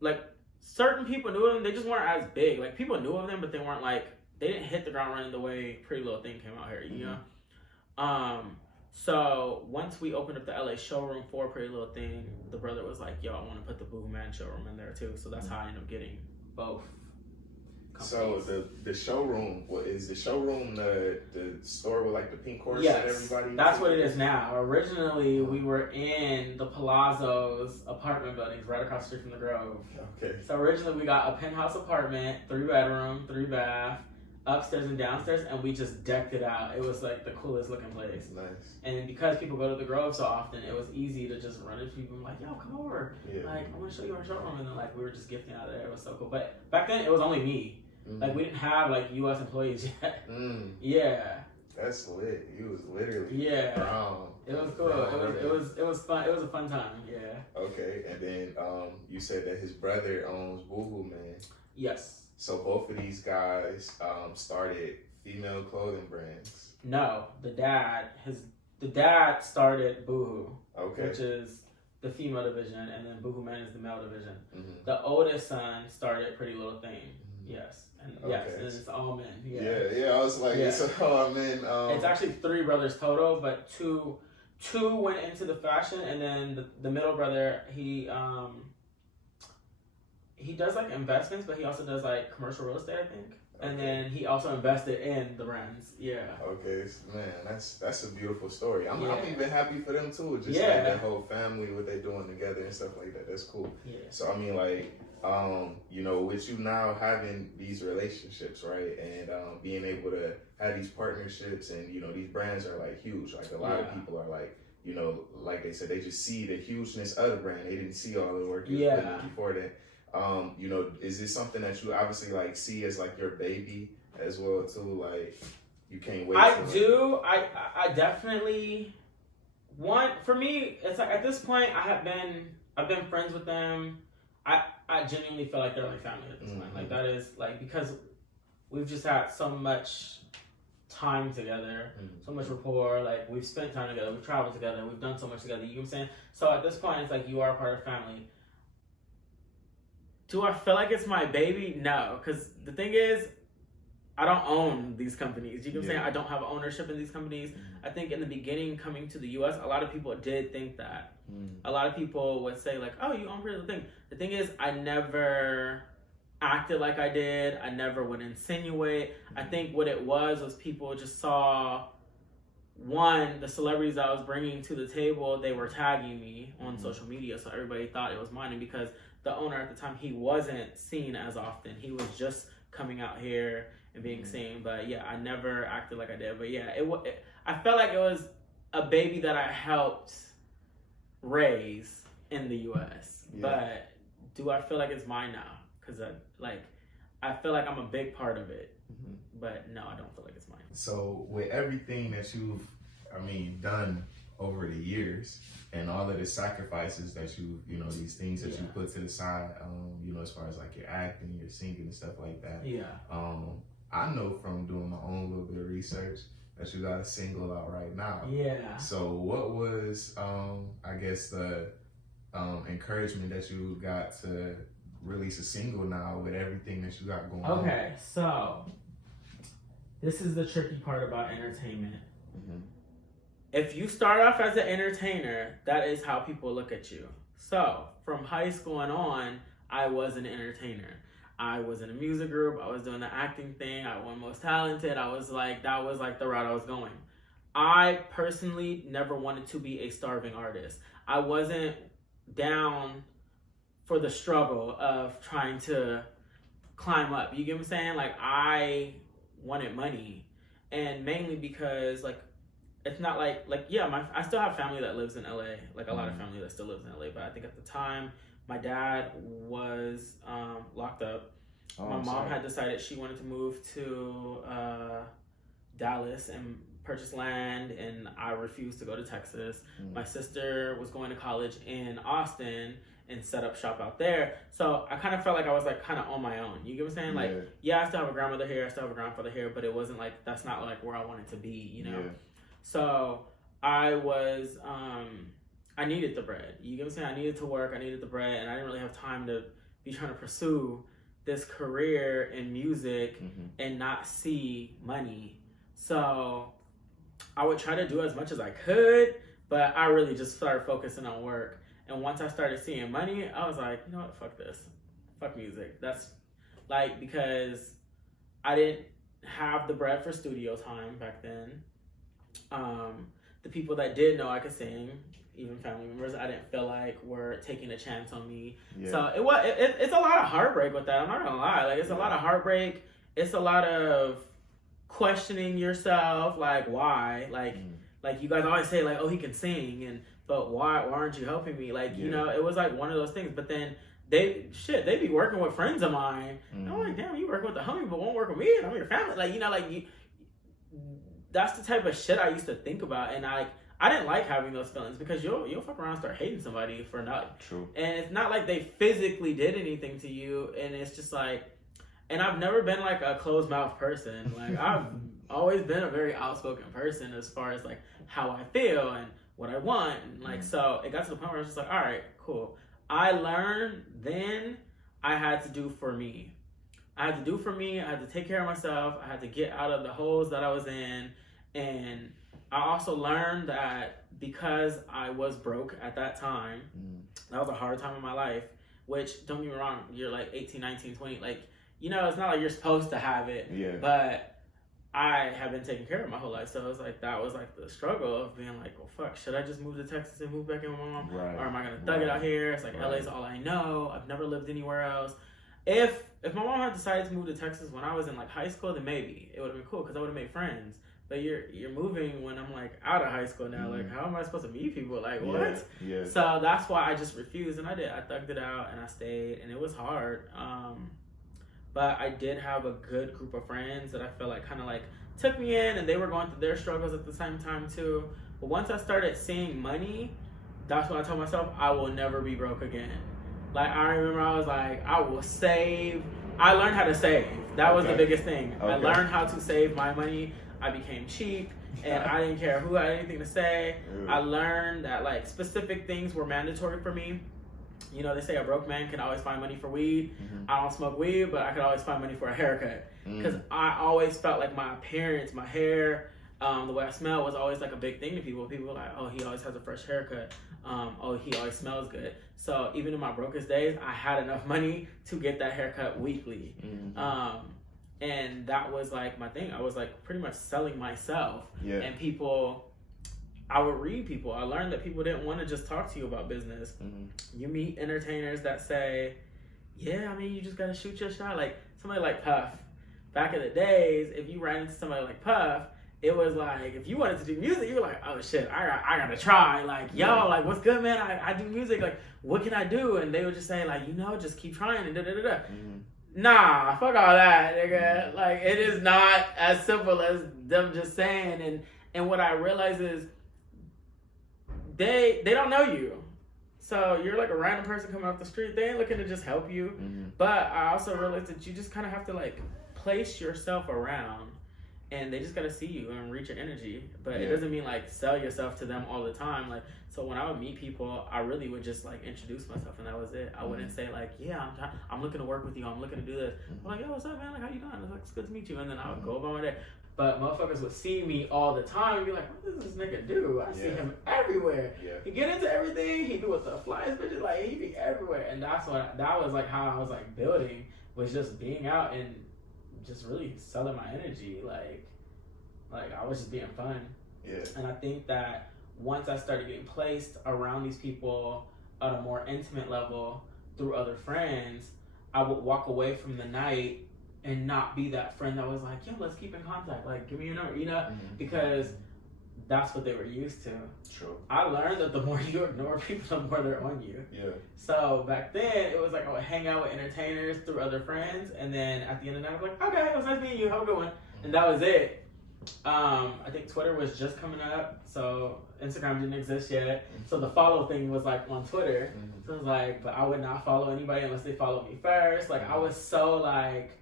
like, certain people knew of them. They just weren't as big. Like, people knew of them, but they weren't, like, they didn't hit the ground running the way Pretty Little Thing came out here, you know? So once we opened up the LA showroom for Pretty Little Thing, the brother was like, yo, I want to put the Boohoo Man showroom in there too. So that's how I ended up getting both companies. So the showroom, is the showroom the store with like the pink horse yes, that everybody? That's what it is now. Originally, we were in the Palazzo's apartment buildings right across the street from the Grove. Okay. So originally, we got a penthouse apartment, 3-bedroom, 3-bath, upstairs and downstairs, and we just decked it out. It was like the coolest looking place. Nice. And because people go to the Grove so often, it was easy to just run into people and like, yo, come over. Yeah. Like, I want to show you our showroom. And then like we were just gifting out there. It was so cool. But back then it was only me. Like we didn't have like US employees yet. Yeah. That's lit. You was literally brown. It was cool. It was fun. It was a fun time. Yeah. Okay. And then you said that his brother owns Boohoo Man. Yes. So both of these guys started female clothing brands. No, the dad started Boohoo, which is the female division, and then Boohoo Man is the male division. The oldest son started Pretty Little Thing. Yes, and yes, and it's all men. Yeah. I was like, it's all men. It's actually 3 brothers total, but two went into the fashion, and then the middle brother he does like investments, but he also does like commercial real estate, I think. And then he also invested in the brands. Yeah. Okay, man, that's a beautiful story. I'm even happy for them too. Just like that whole family, what they doing together and stuff like that. That's cool. Yeah. So I mean, like, you know, with you now having these relationships, right, and being able to have these partnerships, and you know, these brands are like huge. Like a lot of people are like, you know, like they said, they just see the hugeness of the brand. They didn't see all the work you put in before that. You know, is this something that you obviously like see as like your baby as well too? Like, you can't wait. I definitely want. For me, it's like at this point, I've been friends with them. I genuinely feel like they're my family at this point. Like that is like, because we've just had so much time together, so much rapport. Like we've spent time together, we've traveled together, we've done so much together. You know what I'm saying? So at this point, it's like you are a part of family. Do I feel like it's my baby? No, because the thing is, I don't own these companies. You know what I'm saying? I don't have ownership in these companies. I think in the beginning, coming to the U.S., a lot of people did think that. A lot of people would say like, oh, you own Pretty Little Thing. The thing is, I never acted like I did. I never would insinuate. I think what it was people just saw, one, the celebrities I was bringing to the table, they were tagging me on social media, so everybody thought it was mine. And because the owner at the time, he wasn't seen as often. He was just coming out here and being seen. But yeah, I never acted like I did. But yeah, I felt like it was a baby that I helped raise in the U.S. But do I feel like it's mine now? Because I feel like I'm a big part of it. But no, I don't feel like it's mine. So with everything that you've, done over the years, and all of the sacrifices that you know, these things that you put to the side, you know, as far as like your acting, your singing and stuff like that. I know from doing my own little bit of research that you got a single out right now. So what was, I guess, the encouragement that you got to release a single now with everything that you got going on? Okay, so this is the tricky part about entertainment. If you start off as an entertainer, that is how people look at you. So from high school and on, I was an entertainer. I was in a music group. I was doing the acting thing. I won Most Talented. That was like the route I was going. I personally never wanted to be a starving artist. I wasn't down for the struggle of trying to climb up. You get what I'm saying? Like, I wanted money. And mainly because, like, it's not I still have family that lives in LA, like a lot of family that still lives in LA. But I think at the time, my dad was locked up, My mom had decided she wanted to move to Dallas and purchase land, and I refused to go to Texas. My sister was going to college in Austin and set up shop out there. So I kind of felt like I was like kind of on my own. You get what I'm saying? Like, yeah, I still have a grandmother here, I still have a grandfather here, but it wasn't like, that's not like where I wanted to be, you know? So I was, I needed the bread. You get what I'm saying? I needed to work, I needed the bread, and I didn't really have time to be trying to pursue this career in music and not see money. So I would try to do as much as I could, but I really just started focusing on work. And once I started seeing money, I was like, you know what, fuck this. Fuck music. That's like, because I didn't have the bread for studio time back then. The people that did know I could sing, even family members, I didn't feel like were taking a chance on me. So it's a lot of heartbreak with that. I'm not gonna lie. Like, it's a lot of heartbreak. It's a lot of questioning yourself. Like, why? Like you guys always say, like, oh, he can sing, but why aren't you helping me? Like, you know, it was like one of those things. But then they be working with friends of mine. And I'm like, damn, you work with the homie, but won't work with me, and I'm your family. Like, you know, like, that's the type of shit I used to think about. And I didn't like having those feelings, because you'll fuck around and start hating somebody for not. True. And it's not like they physically did anything to you. And it's just like, and I've never been like a closed mouth person. Like, I've always been a very outspoken person as far as like how I feel and what I want. And like, so it got to the point where I was just like, all right, cool. I learned then I had to do for me. I had to do for me. I had to take care of myself. I had to get out of the holes that I was in. And I also learned that because I was broke at that time, that was a hard time in my life, which, don't get me wrong, you're like 18, 19, 20. Like, you know, it's not like you're supposed to have it. But I have been taking care of my whole life. So it was like, that was like the struggle of being like, well, fuck, should I just move to Texas and move back in with my mom? Or am I going to thug it out here? It's like, LA's all I know. I've never lived anywhere else. If my mom had decided to move to Texas when I was in like high school, then maybe it would have been cool, because I would have made friends. But you're moving when I'm like out of high school now. Like, how am I supposed to meet people? Like, what? So that's why I just refused, and I did. I thugged it out, and I stayed, and it was hard. But I did have a good group of friends that I felt like kind of like took me in, and they were going through their struggles at the same time too. But once I started seeing money, that's when I told myself I will never be broke again. Like, I remember I was like, I will save. I learned how to save. That was the biggest thing. I learned how to save my money. I became cheap, and I didn't care who had anything to say. I learned that like specific things were mandatory for me. You know, they say a broke man can always find money for weed. I don't smoke weed, but I could always find money for a haircut. Because I always felt like my appearance, my hair, the way I smell was always like a big thing to people. People were like, oh, he always has a fresh haircut. Oh, he always smells good. So even in my brokest days, I had enough money to get that haircut weekly. And that was like my thing. I was like pretty much selling myself. And people, I would read people. I learned that people didn't want to just talk to you about business. You meet entertainers that say, yeah, I mean, you just got to shoot your shot. Like somebody like Puff. Back in the days, if you ran into somebody like Puff, it was like, if you wanted to do music, you were like, oh shit, I gotta try. Like, yo, like, what's good, man? I do music. Like, what can I do? And they would just say, like, you know, just keep trying and da-da-da-da. Nah, fuck all that, nigga. Like, it is not as simple as them just saying. And what I realize is they don't know you. So you're like a random person coming off the street. They ain't looking to just help you. But I also realized that you just kind of have to like place yourself around, and they just got to see you and reach your energy. But it doesn't mean like sell yourself to them all the time. Like, so when I would meet people, I really would just like introduce myself, and that was it. I wouldn't say like, yeah, I'm looking to work with you. I'm looking to do this. I'm like, yo, what's up, man? Like, how you doing? It's like, it's good to meet you. And then I would go about my day. But motherfuckers would see me all the time and be like, what does this nigga do? I see him everywhere. He get into everything. He do with the flyest bitches. Like, he be everywhere. And that was like how I was like building, was just being out and just really selling my energy. Like I was just being fun. And I think that once I started getting placed around these people at a more intimate level through other friends, I would walk away from the night and not be that friend that was like, yo, let's keep in contact. Like, give me your number, you know? Because that's what they were used to. True. I learned that the more you ignore people, the more they're on you. Yeah. So back then, it was like I would hang out with entertainers through other friends, and then at the end of the night, I was like, okay, it was nice meeting you, have a good one. And that was it. I think Twitter was just coming up, so Instagram didn't exist yet. So the follow thing was like on Twitter. So I was like, but I would not follow anybody unless they follow me first. Like I was so like,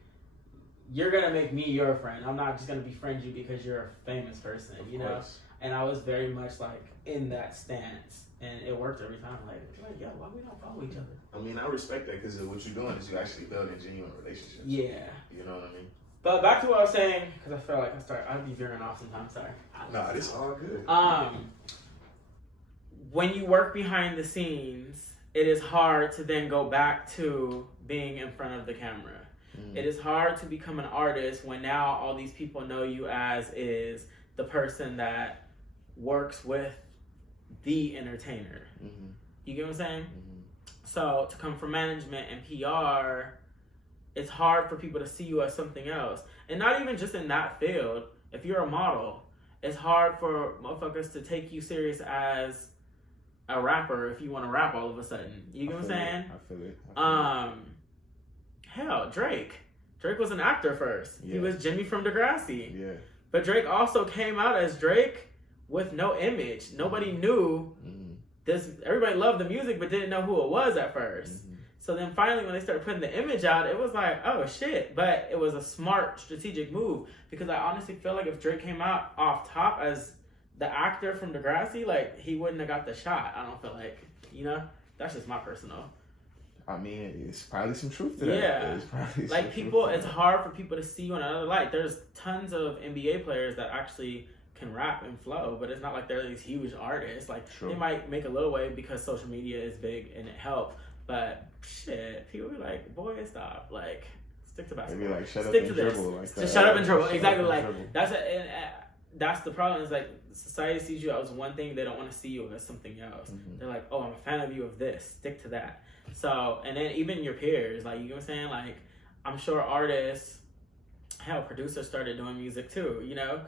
you're gonna make me your friend. I'm not just gonna befriend you because you're a famous person, you know? And I was very much like in that stance, and it worked every time. Like yo, why we don't follow each other? I mean, I respect that because what you're doing is you actually building genuine relationships. Yeah. You know what I mean? But back to what I was saying, because I feel like I'd be veering off sometimes. Sorry. Nah, it's all good. When you work behind the scenes, it is hard to then go back to being in front of the camera. It is hard to become an artist when now all these people know you as is the person that works with the entertainer. You get what I'm saying? So to come from management and PR, it's hard for people to see you as something else. And not even just in that field. If you're a model, it's hard for motherfuckers to take you serious as a rapper if you want to rap all of a sudden. You get what I'm saying? I feel it. Hell, Drake. Drake was an actor first. Yeah. He was Jimmy from Degrassi. Yeah. But Drake also came out as Drake with no image. Nobody knew this. Everybody loved the music but didn't know who it was at first. So then finally when they started putting the image out, it was like, oh shit. But it was a smart strategic move because I honestly feel like if Drake came out off top as the actor from Degrassi, like he wouldn't have got the shot. I don't feel like, you know, that's just my personal. I mean, it's probably some truth to that. Yeah. Like people, it's hard for people to see you in another light. There's tons of NBA players that actually can rap and flow, but it's not like they're these huge artists. Like they might make a little wave because social media is big and it helps. But shit, people be like, boy, stop. Like, stick to basketball. Maybe like shut stick up and to dribble. this. Like that. Just shut up and dribble. Exactly. Like dribble. that's the problem. Is like society sees you as one thing. They don't want to see you as something else. They're like, oh, I'm a fan of you of this. Stick to that. So, and then even your peers, like, you know what I'm saying? Like, I'm sure artists, hell, producers started doing music too, you know?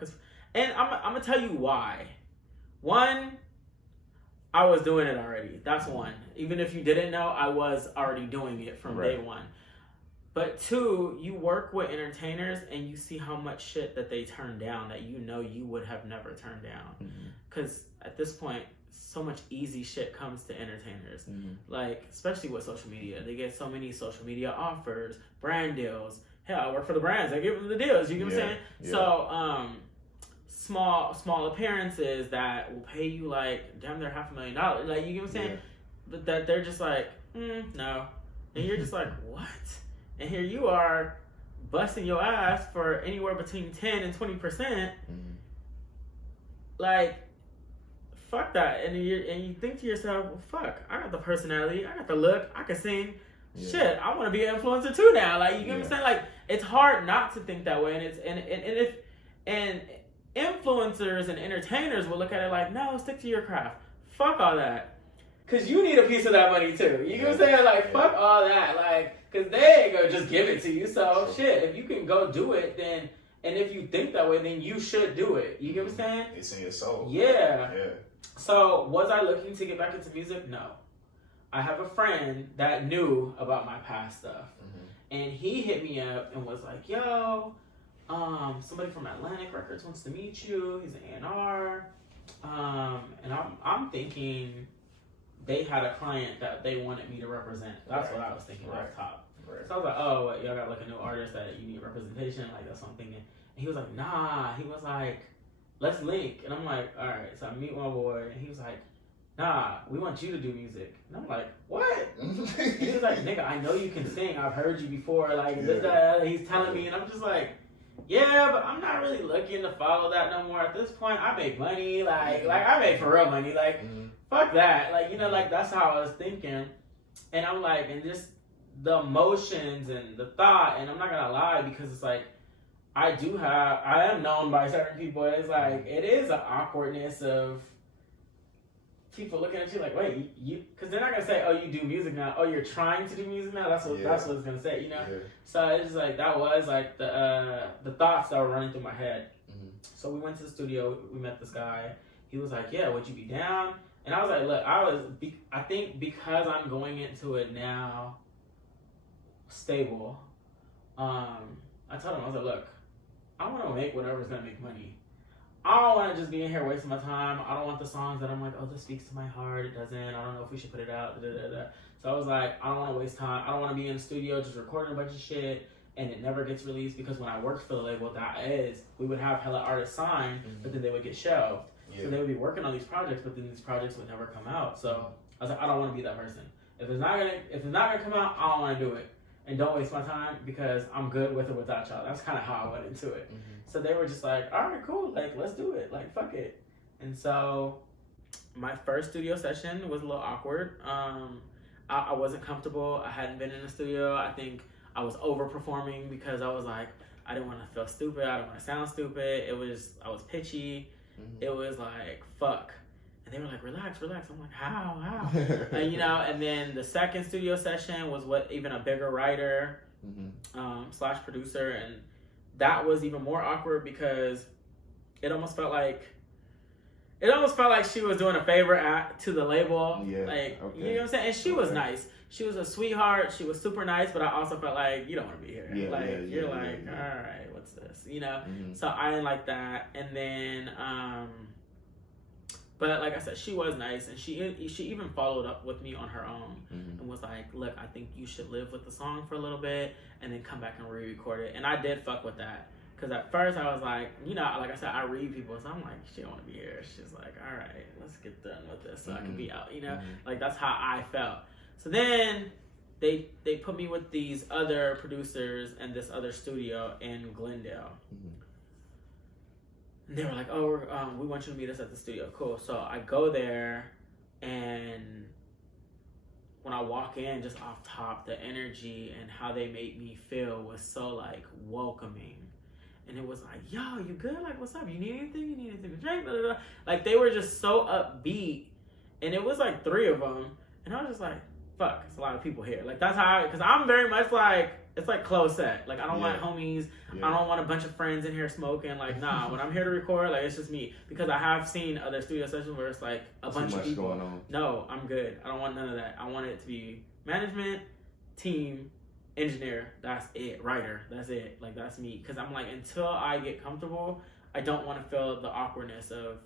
And I'm going to tell you why. One, I was doing it already. That's one. Even if you didn't know, I was already doing it from day one. But two, you work with entertainers and you see how much shit that they turn down that you know you would have never turned down. Because at this point, so much easy shit comes to entertainers. Like, especially with social media. They get so many social media offers, brand deals. Hell, I work for the brands. I give them the deals. You get what I'm saying? Yeah. So, small appearances that will pay you like damn near $500,000. Like, you get what I'm saying? But that they're just like, no. And you're just like, what? And here you are busting your ass for anywhere between 10 and 20%. Like, fuck that. And you think to yourself, well, fuck, I got the personality, I got the look, I can sing. Shit, I want to be an influencer too now. Like, you get what I'm saying? Like, it's hard not to think that way. And influencers and entertainers will look at it like, no, stick to your craft. Fuck all that. Because you need a piece of that money too. You get what I'm saying? Like, fuck all that. Like, because they ain't going to just give it to you. So, shit, if you can go do it, then, and if you think that way, then you should do it. You get what I'm saying? It's in your soul. Yeah. So, was I looking to get back into music? No. I have a friend that knew about my past stuff. And he hit me up and was like, yo, somebody from Atlantic Records wants to meet you. He's an A&R. And I'm thinking they had a client that they wanted me to represent. That's what I was thinking off top. So I was like, oh, what, y'all got like a new artist that you need representation? Like, that's what I'm thinking. And he was like, nah. He was like, let's link. And I'm like, all right. So I meet my boy, and he was like, nah, we want you to do music. And I'm like, what? And he was like, nigga, I know you can sing. I've heard you before. Like, this, that. He's telling me, and I'm just like, yeah, but I'm not really looking to follow that no more. At this point, I make money. Like I make for real money. Like, fuck that. Like, you know, like, that's how I was thinking. And I'm like, and just the emotions and the thought, and I'm not gonna lie, because it's like, I am known by certain people. It's like, it is an awkwardness of people looking at you like, wait, you, because they're not gonna say, oh, you do music now. Oh, you're trying to do music now. That's what it's gonna say, you know. So it's just like, that was like the thoughts that were running through my head. So we went to the studio. We met this guy, he was like, yeah, would you be down? And I was like, look, I think because I'm going into it now stable, I told him, I was like, look, I want to make whatever's going to make money. I don't want to just be in here wasting my time. I don't want the songs that I'm like, oh, this speaks to my heart. It doesn't. I don't know if we should put it out. Da, da, da. So I was like, I don't want to waste time. I don't want to be in the studio just recording a bunch of shit and it never gets released, because when I worked for the label, we would have hella artists signed, but then they would get shelved. Yeah. So they would be working on these projects, but then these projects would never come out. So I was like, I don't want to be that person. If it's not gonna come out, I don't want to do it. And don't waste my time, because I'm good with it without y'all. That's kind of how I went into it. So they were just like, all right, cool. Like, let's do it. Like, fuck it. And so my first studio session was a little awkward. I wasn't comfortable. I hadn't been in a studio. I think I was overperforming because I was like, I didn't want to feel stupid. I didn't want to sound stupid. I was pitchy. It was like, fuck. And they were like, relax. I'm like, how? And, and then the second studio session was even a bigger writer / producer. And that was even more awkward because it almost felt like she was doing a favor to the label. Yeah. Like, okay. You know what I'm saying? And she was nice. She was a sweetheart. She was super nice, but I also felt like, you don't want to be here. Yeah, like, you're like, all right, what's this? So I didn't like that. And then, but like I said, she was nice, and she even followed up with me on her own and was like, look, I think you should live with the song for a little bit and then come back and re-record it. And I did fuck with that. Because at first I was like, like I said, I read people, so I'm like, she don't want to be here. She's like, all right, let's get done with this so I can be out, Like, that's how I felt. So then they put me with these other producers and this other studio in Glendale. And they were like, oh, we want you to meet us at the studio. Cool. So I go there, and when I walk in, just off top, the energy and how they made me feel was so, like, welcoming. And it was like, yo, you good? Like, what's up? You need anything? You need anything to drink? Blah, blah, blah. Like, they were just so upbeat. And it was like 3 of them. And I was just like, fuck, it's a lot of people here. Like, that's how because I'm very much like, it's like close set. Like, I don't want homies. I don't want a bunch of friends in here smoking. Like, nah, when I'm here to record, like, it's just me. Because I have seen other studio sessions where it's like a bunch of people. Going on. No, I'm good. I don't want none of that. I want it to be management, team, engineer, that's it. Writer, that's it. Like, that's me. Because I'm like, until I get comfortable, I don't want to feel the awkwardness of,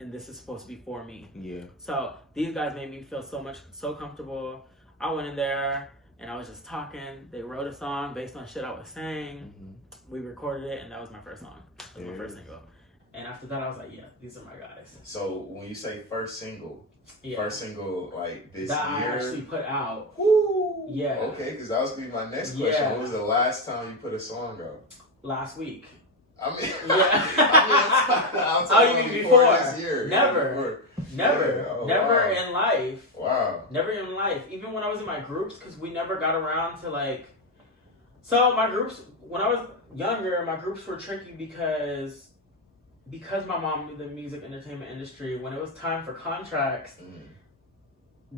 and this is supposed to be for me. Yeah. So these guys made me feel so comfortable. I went in there and I was just talking. They wrote a song based on shit I was saying. We recorded it, and that was my first song. That was my first single. And after that, I was like, yeah, these are my guys. So when you say first single, like this that year? I actually put out. Woo! Yeah. Okay, because that was going to be my next question. Yeah. When was the last time you put a song out? Last week. I mean, I'm talking before this year. Never in life. Wow. Never in life. Even when I was in my groups, because we never got around to like. So my groups, when I was younger, my groups were tricky because my mom knew the music entertainment industry. When it was time for contracts,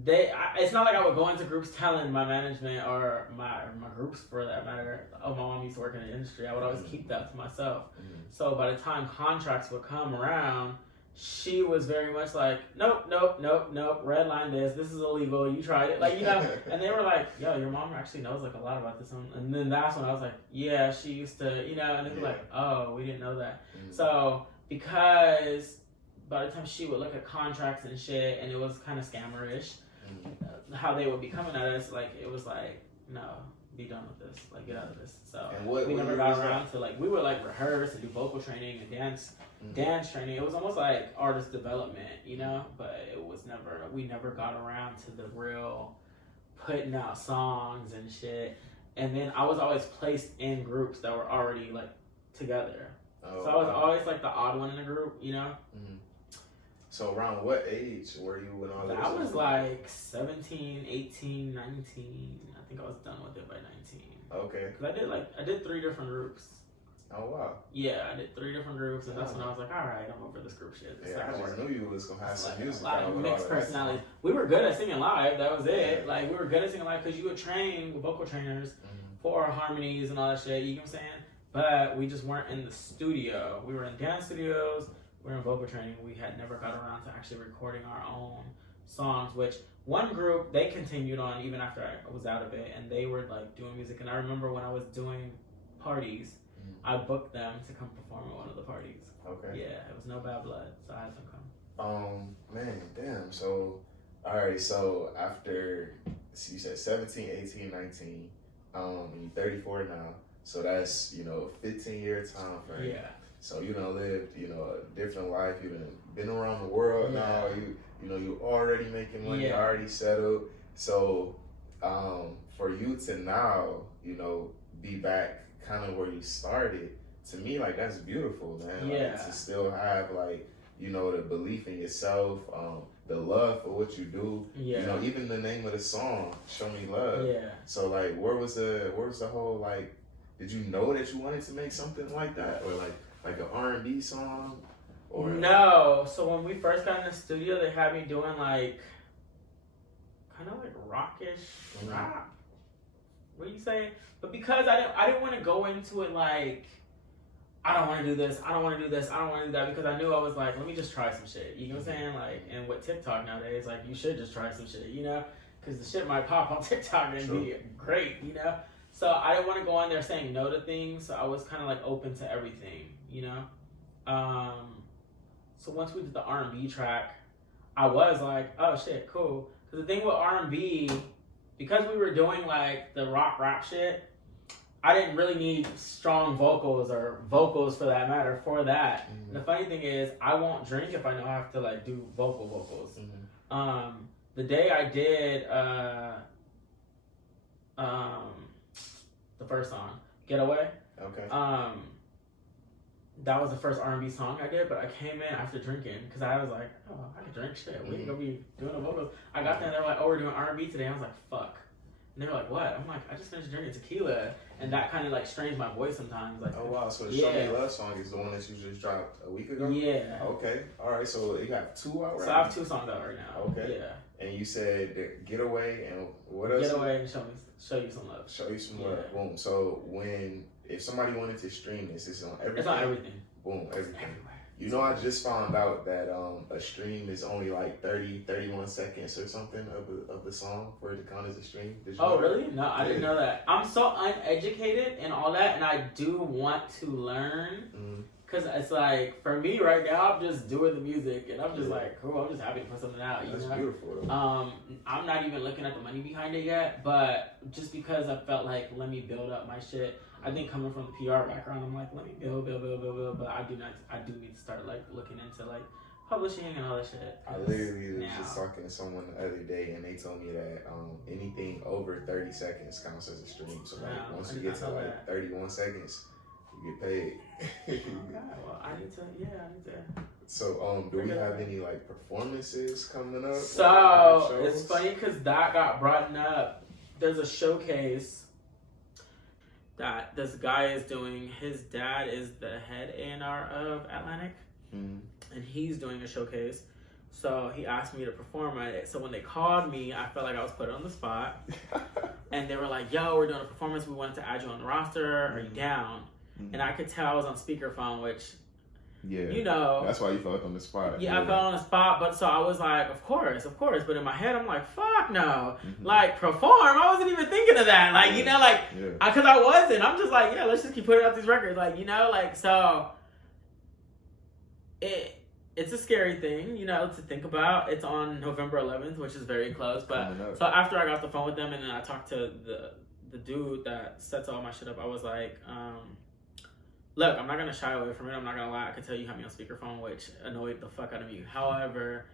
it's not like I would go into groups telling my management or my groups for that matter, oh, my mom used to work in the industry. I would always keep that to myself. So by the time contracts would come around, she was very much like, nope, red line this is illegal, you tried it, like, and they were like, yo, your mom actually knows like a lot about this one. And then that's when I was like, yeah, she used to, and they were like, oh, we didn't know that. So because by the time she would look at contracts and shit, and it was kind of scammerish, how they would be coming at us, like, it was like, no, be done with this, like, get out of this. So we never got around to, like, we would like rehearse and do vocal training and dance training. It was almost like artist development, but it was we never got around to the real putting out songs and shit. And then I was always placed in groups that were already like together. So I was always like the odd one in the group, So around what age were you when all that? I was like 17, 18, 19. I think I was done with it by 19. Okay. Because I did 3 different groups. Oh, wow. Yeah, I did 3 different groups, and that's when I was like, all right, I'm over this group shit. I just knew you was going to have some music. A lot of mixed personalities. We were good at singing live. That was it. Like, we were good at singing live because you would train with vocal trainers for harmonies and all that shit. You know what I'm saying? But we just weren't in the studio. We were in dance studios. we were in vocal training, we had never got around to actually recording our own songs, which one group, they continued on even after I was out of it, and they were like doing music. And I remember when I was doing parties, I booked them to come perform at one of the parties. Okay. Yeah, it was no bad blood, so I had them come. Man, damn. So, all right. So after, so you said 17, 18, 19, and you're 34 now. So that's, you know, a 15-year time frame. Yeah. So you done lived, you know, a different life. You done been around the world now. You know, you already making money, already settled. So, for you to now, you know, be back kind of where you started, to me, like, that's beautiful, man. Yeah. Like, to still have, like, you know, the belief in yourself, the love for what you do. Yeah. You know, even the name of the song, "Show Me Love." Yeah. So, like, where was the whole, like, did you know that you wanted to make something like that, or like an R&B song? Or no. So when we first got in the studio, they had me doing like kind of like rockish rap. What do you say? But because I didn't want to go into it like, I don't want to do this, I don't want to do this, I don't want to do that, because I knew I was like, let me just try some shit. You know what I'm saying? Like, and with TikTok nowadays, like, you should just try some shit, you know? Because the shit might pop on TikTok and be great, you know? So I didn't want to go on there saying no to things, so I was kind of like open to everything, you know? So once we did the R&B track, I was like, oh shit, cool. Because the thing with R&B, because we were doing like the rock rap shit, I didn't really need strong vocals or vocals for that matter for that. And the funny thing is, I won't drink if I know I have to like do vocals. The day I did the first song, Getaway. Okay. That was the first R&B song I did, but I came in after drinking because I was like, oh, I can drink shit. We ain't gonna be doing the vocals. I got there and they were like, oh, we're doing R&B today. I was like, fuck. And they were like, what? I'm like, I just finished drinking tequila. And that kind of like strains my voice sometimes. Like, oh, wow. So the Show Me Love song is the one that you just dropped a week ago? Yeah. Okay. All right. So you got 2 out right So I have 2 songs out right now. Okay. Yeah. And you said that Getaway and what else? Getaway and Show You Some Love. Show You Some Love. Boom. So if somebody wanted to stream this, it's on everything? It's on everything. Boom. Everything. Everywhere. You know, I just found out that a stream is only like 31 seconds or something of the song for it to count as a stream. Did you know really? No, I didn't know that. I'm so uneducated and all that, and I do want to learn. Because it's like, for me right now, I'm just doing the music, and I'm just like, cool, I'm just happy to put something out, you That's know? beautiful, though. I'm not even looking at the money behind it yet, but just because I felt like, let me build up my shit. I think coming from the PR background, I'm like, let me build, but I do need to start like looking into like publishing and all that shit. I literally was just talking to someone the other day, and they told me that anything over 30 seconds counts as a stream. So like once you get to like 31 seconds, you get paid. Okay, well, I need to. So do we have any like performances coming up? So it's funny because that got brought up. There's a showcase that this guy is doing. His dad is the head A&R of Atlantic, and he's doing a showcase. So he asked me to perform at it. So when they called me, I felt like I was put on the spot. And they were like, yo, we're doing a performance. We wanted to add you on the roster. Are you down? And I could tell I was on speakerphone, which, you know. That's why you felt on the spot. Yeah, I felt on the spot. But so I was like, of course. But in my head, I'm like, fuck no. Like, perform? I wasn't even thinking of that. Like, you know, like, because I wasn't. I'm just like, yeah, let's just keep putting out these records. Like, you know, like, so it's a scary thing, you know, to think about. It's on November 11th, which is very close. But so after I got off the phone with them and then I talked to the dude that sets all my shit up, I was like, look, I'm not going to shy away from it. I'm not going to lie. I could tell you have me on speakerphone, which annoyed the fuck out of me. However,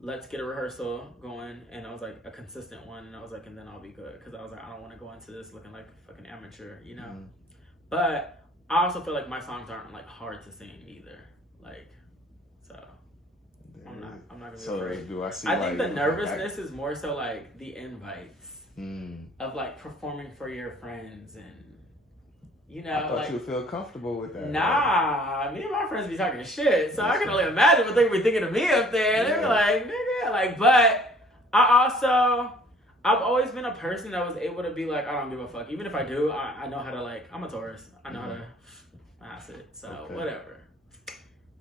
let's get a rehearsal going. And I was like, a consistent one. And I was like, and then I'll be good. Because I was like, I don't want to go into this looking like a fucking amateur, you know? But I also feel like my songs aren't like hard to sing either. Like, so I'm not going to be afraid. Do I see? I think the nervousness is more so like the invites of like performing for your friends and, you know, I thought like, you would feel comfortable with that. Nah, me and my friends be talking shit, so I can only imagine what they would be thinking of me up there. They were like, nigga, like, but I've always been a person that was able to be like, I don't give a fuck. Even if I do, I know how to, like, I'm a Taurus. I know how to pass it, so whatever.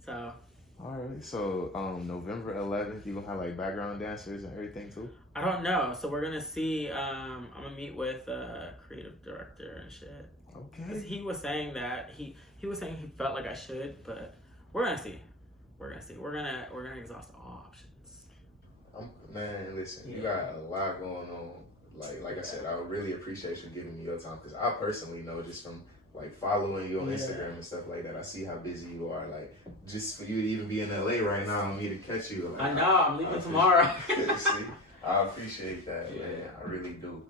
So All right. So November 11th, you gonna have like background dancers and everything too? I don't know. So we're gonna see. I'm gonna meet with creative director and shit. Okay. 'Cause he was saying that he was saying he felt like I should, but we're gonna see. We're gonna see. We're gonna exhaust all options. Man, listen, you got a lot going on. Like I said, I would really appreciate you giving me your time because I personally know just from like following you on Instagram and stuff like that, I see how busy you are. Like just for you to even be in LA right now and me to catch you. Like, I know. I'm leaving tomorrow. See, I appreciate that, man. I really do.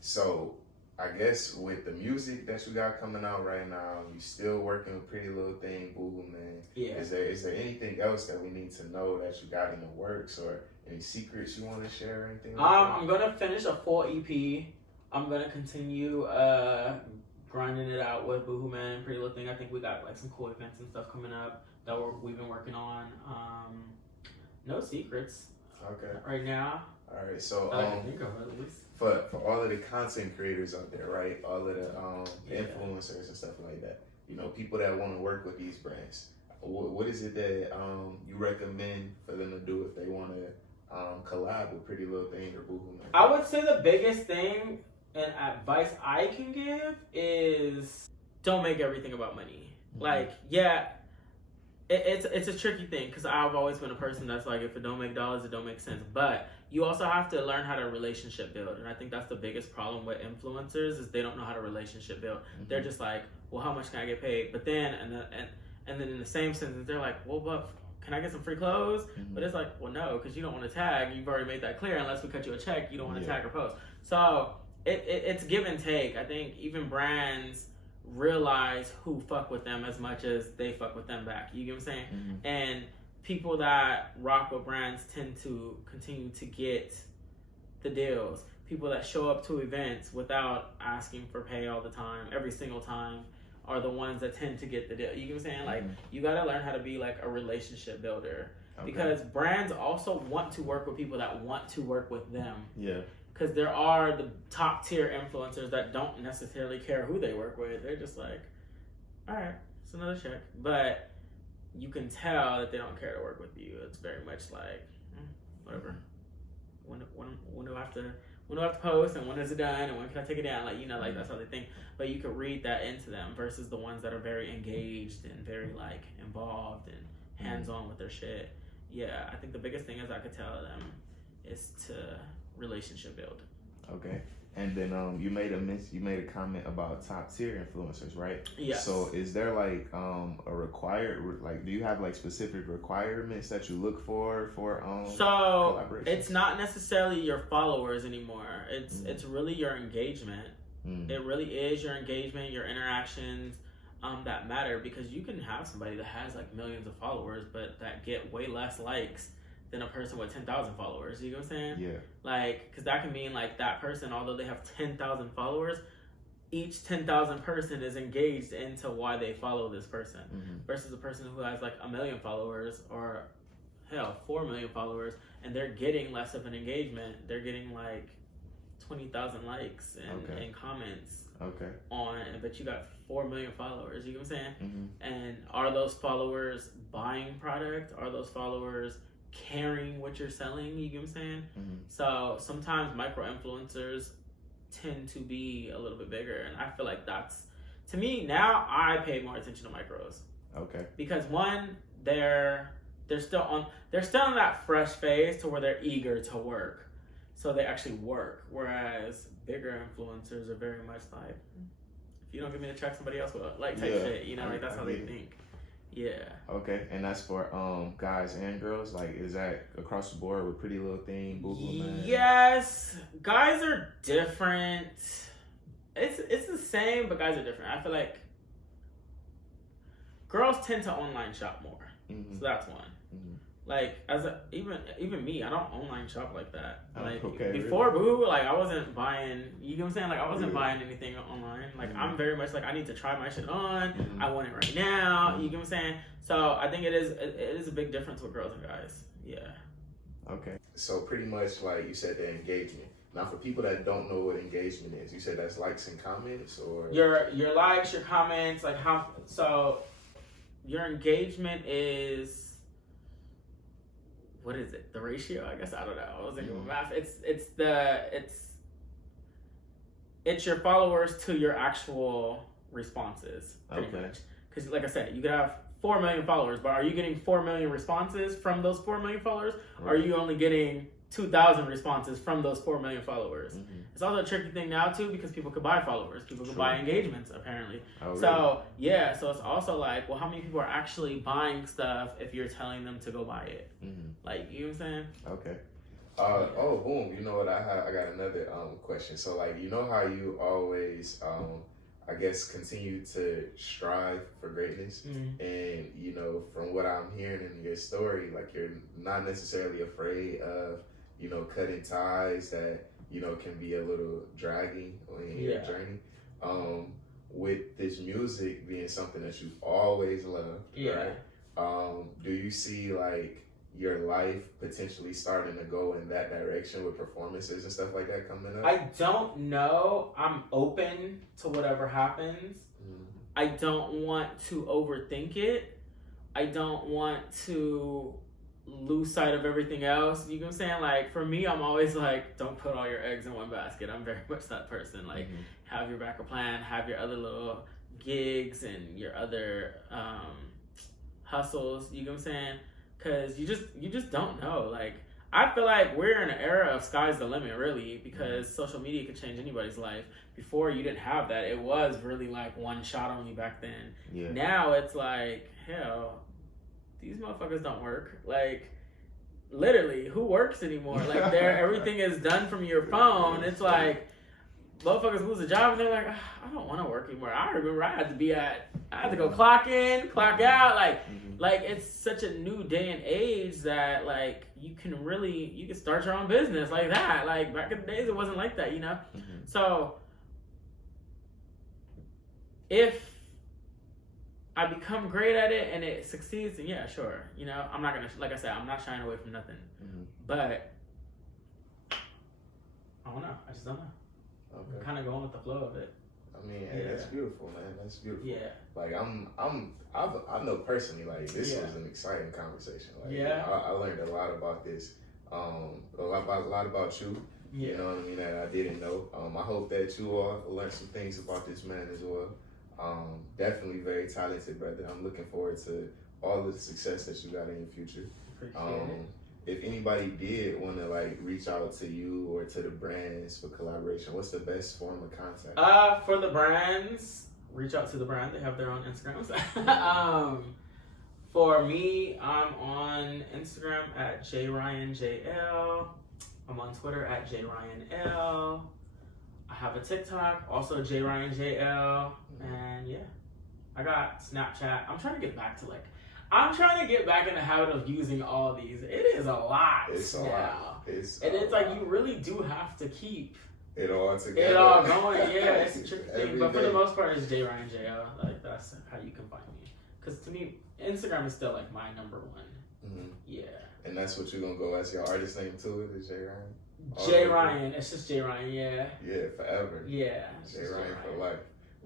So I guess with the music that you got coming out right now, you still working with Pretty Little Thing, Boo Man. Yeah. Is there anything else that we need to know that you got in the works or any secrets you want to share or anything? I'm gonna finish a full EP. I'm gonna continue grinding it out with Boohoo Man and Pretty Little Thing. I think we got like some cool events and stuff coming up that we've been working on. No secrets. Okay. Right now. All right. So I can think of at least. For all of the content creators out there, right? All of the influencers and stuff like that. You know, people that want to work with these brands. What is it that you recommend for them to do if they want to collab with Pretty Little Thing or Boohoo Man? I would say the biggest thing and advice I can give is don't make everything about money. Mm-hmm. Like, it's a tricky thing because I've always been a person that's like, if it don't make dollars, it don't make sense. But you also have to learn how to relationship build, and I think that's the biggest problem with influencers is they don't know how to relationship build. Mm-hmm. They're just like, well, how much can I get paid? But then and then in the same sentence, they're like, well, but can I get some free clothes? Mm-hmm. But it's like, well, no, because you don't want to tag. You've already made that clear. Unless we cut you a check, you don't want to tag or post. So it's give and take. I think even brands realize who fuck with them as much as they fuck with them back. You get what I'm saying? Mm-hmm. And people that rock with brands tend to continue to get the deals. People that show up to events without asking for pay all the time, every single time, are the ones that tend to get the deal. You get what I'm saying? Like, you gotta learn how to be like a relationship builder. Okay. Because brands also want to work with people that want to work with them. Yeah. Because there are the top tier influencers that don't necessarily care who they work with. They're just like, all right, it's another check. But you can tell that they don't care to work with you. It's very much like, whatever. When do I have to post, and when is it done, and when can I take it down? Like, you know, like that's how they think. But you could read that into them versus the ones that are very engaged and very like involved and hands-on with their shit. Yeah, I think the biggest thing is I could tell them is to relationship build. Okay. And then you made a comment about top tier influencers, right? Yes. So is there like a required, like, do you have like specific requirements that you look for so it's not necessarily your followers anymore. It's really your engagement. It really is your engagement, your interactions that matter, because you can have somebody that has like millions of followers but that get way less likes than a person with 10,000 followers. You know what I'm saying? Yeah. Like, because that can mean like that person, although they have 10,000 followers, each 10,000 person is engaged into why they follow this person, versus a person who has like 1 million followers or hell 4 million followers, and they're getting less of an engagement. They're getting like 20,000 likes and comments on it, but you got 4 million followers. You know what I'm saying? And are those followers buying product? Are those followers caring what you're selling? You get what I'm saying? So sometimes micro influencers tend to be a little bit bigger, and I feel like that's, to me now, I pay more attention to micros. Okay. Because one, they're still in that fresh phase to where they're eager to work, so they actually work. Whereas bigger influencers are very much like, if you don't give me the check, somebody else will, like, type shit. You know, like that's how they think. Yeah. Okay, and that's for guys and girls. Like, is that across the board with Pretty Little Thing, Boohoo Man? Yes, guys are different. It's the same, but guys are different. I feel like girls tend to online shop more, so that's one. Like, even me, I don't online shop like that. Like, before Boo, like, I wasn't buying, you know what I'm saying? Like, I wasn't buying anything online. Like, I'm very much like, I need to try my shit on. I want it right now. You know what I'm saying? So I think it is a big difference with girls and guys. Yeah. Okay. So pretty much like you said, the engagement. Now, for people that don't know what engagement is, you said that's likes and comments, or your likes, your comments, like how. So your engagement is, what is it? The ratio? I guess I don't know. I was thinking of math. It's your followers to your actual responses, pretty much. Because, like I said, you could have 4 million followers, but are you getting 4 million responses from those 4 million followers? Right. Or are you only getting 2,000 responses from those 4 million followers? Mm-hmm. It's also a tricky thing now, too, because people could buy followers. People could buy engagements, apparently. Oh, so, really? Yeah, so it's also like, well, how many people are actually buying stuff if you're telling them to go buy it? Mm-hmm. Like, you know what I'm saying? Okay. Boom. You know what? I got another question. So, like, you know how you always, I guess, continue to strive for greatness? Mm-hmm. And, you know, from what I'm hearing in your story, like, you're not necessarily afraid of, you know, cutting ties that, you know, can be a little dragging in your journey. With this music being something that you've always loved, right? Do you see, like, your life potentially starting to go in that direction with performances and stuff like that coming up? I don't know. I'm open to whatever happens. Mm-hmm. I don't want to overthink it. I don't want to lose sight of everything else. You know what I'm saying? Like, for me, I'm always like, don't put all your eggs in one basket. I'm very much that person. Like, have your backup plan, have your other little gigs and your other hustles. You know what I'm saying? Because you just don't know. Like, I feel like we're in an era of sky's the limit, really, because social media could change anybody's life. Before, you didn't have that. It was really like one shot only back then. Yeah. Now it's like, hell, these motherfuckers don't work. Like, literally, who works anymore? Like, everything is done from your phone. It's like, motherfuckers lose a job and they're like, I don't want to work anymore. I remember I had to go clock in, clock out. Like it's such a new day and age that, like, you can start your own business like that. Like, back in the days, it wasn't like that, you know? Mm-hmm. So, if I become great at it and it succeeds, then yeah, sure. You know, I'm not going to, like I said, I'm not shying away from nothing. Mm-hmm. But, I don't know. I just don't know. Okay. I'm kind of going with the flow of it. I mean, hey, that's beautiful, man. That's beautiful. Yeah. Like, I know personally, like, this was an exciting conversation. Like, I learned a lot about this, a lot about you. Yeah. You know what I mean? That I didn't know. I hope that you all learned some things about this man as well. Definitely very talented, brother. I'm looking forward to all the success that you got in your future. Appreciate it. If anybody did want to, like, reach out to you or to the brands for collaboration, what's the best form of contact? For the brands, reach out to the brand. They have their own Instagrams. For me, I'm on Instagram at JRYANJL. I'm on Twitter at JRYANL. I have a TikTok, also JRYANJL. And yeah, I got Snapchat. I'm trying to get back in the habit of using all these. It is a lot. It's a lot. It's like you really do have to keep it all together. It all going. Yeah, it's a tricky thing. But for the most part, it's JRYANJL. Like, that's how you can find me. Because to me, Instagram is still like my number one. Mm-hmm. Yeah. And that's what you're gonna go as your artist name too? Is JRYAN? JRYAN. It's just JRYAN. Yeah. Yeah, forever. Yeah. JRYAN for life.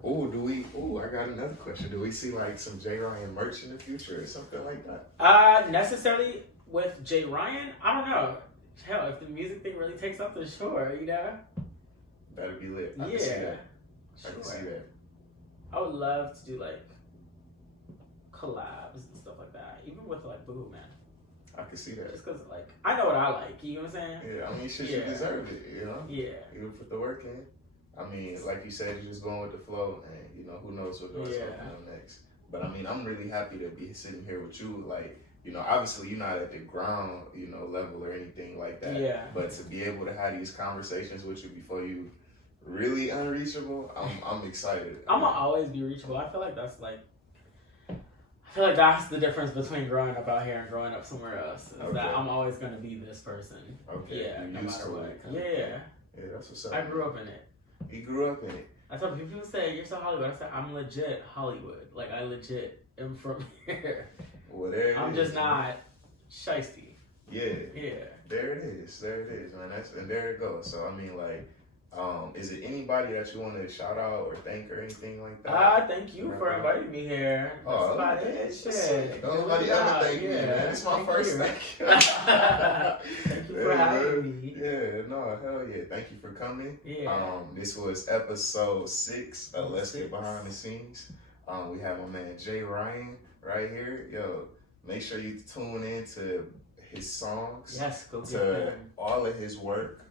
I got another question. Do we see, like, some JRYAN merch in the future or something like that? Necessarily with JRYAN, I don't know. Hell, if the music thing really takes off, then sure, you know? That'd be lit. I can see that. Sure. I can see that. I would love to do, like, collabs and stuff like that. Even with, like, Boo Man. I can see that. Just because, like, I know what I like. You know what I'm saying? Yeah, I mean, you deserve it, you know? Yeah. You put the work in. I mean, like you said, you're just going with the flow, and, you know, who knows what doors open up next. But, I mean, I'm really happy to be sitting here with you. Like, you know, obviously you're not at the ground, you know, level or anything like that. Yeah. But to be able to have these conversations with you before you really unreachable, I'm excited. I'm going to always be reachable. I feel like that's the difference between growing up out here and growing up somewhere else. Is that I'm always going to be this person. Okay. Yeah, no matter what. Yeah, that's what's up. I grew up in it. You grew up in it. I tell people say, you're so Hollywood. I said, I'm legit Hollywood. Like, I legit am from here. Well, there it is. I'm just not shiesty. Yeah. There it is, man. And there it goes. So, I mean, like, Is it anybody that you want to shout out or thank or anything like that? Thank you for inviting me here. That's about it. Shit. Don't nobody ever thank me, man. It's my first thank you. Thank you for having me. Yeah, no, hell yeah. Thank you for coming. Yeah. This was episode 6 of Let's Get Behind the Scenes. We have my man JRYAN right here. Yo, make sure you tune in to his songs. Yes, go get to them. all of his work.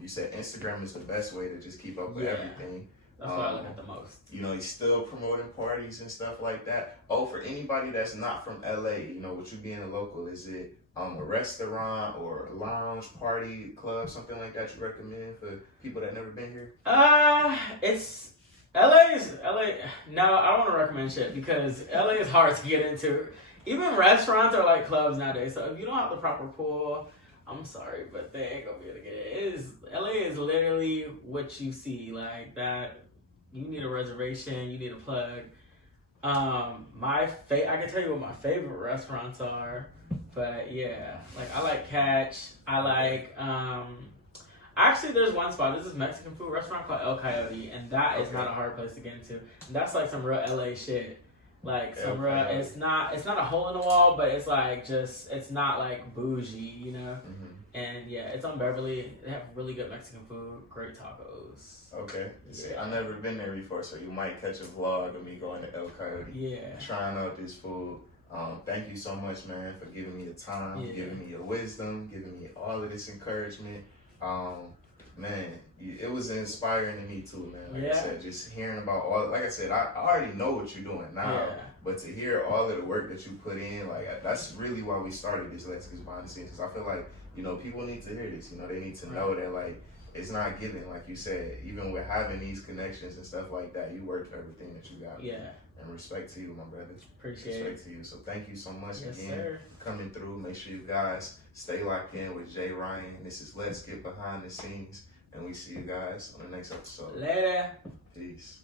You said Instagram is the best way to just keep up with everything. That's what I look at the most. You know, he's still promoting parties and stuff like that. Oh, for anybody that's not from LA, you know, with you being a local, is it a restaurant or a lounge, party, club, something like that you recommend for people that never been here? It's LA. No, I don't want to recommend shit because LA is hard to get into. Even restaurants are like clubs nowadays. So if you don't have the proper pool, I'm sorry, but they ain't gonna be able to get it. LA is literally what you see like that. You need a reservation. You need a plug. I can tell you what my favorite restaurants are, but yeah, like I like Catch. I like actually there's one spot. This is a Mexican food restaurant called El Coyote, and that is not a hard place to get into. And that's like some real LA shit. Like some real, it's not a hole in the wall, but it's like it's not like bougie, you know. Mm-hmm. And yeah, it's on Beverly. They have really good Mexican food, great tacos. Okay. See, I've never been there before, so you might catch a vlog of me going to El Coyote. Yeah. Trying out this food. Thank you so much, man, for giving me the time, giving me your wisdom, giving me all of this encouragement. Man, it was inspiring to me too, man. Like I said, just hearing about all, like I said, I already know what you're doing now, but to hear all of the work that you put in, like that's really why we started this Let's Get Behind the Scenes, because I feel like, you know, people need to hear this, you know, they need to know that like, it's not given, like you said, even with having these connections and stuff like that, you work for everything that you got. Yeah. And respect to you, my brother. Appreciate respect to you. So thank you so much again sir. Coming through. Make sure you guys stay locked in with JRYAN. This is Let's Get Behind the Scenes. And we see you guys on the next episode. Later. Peace.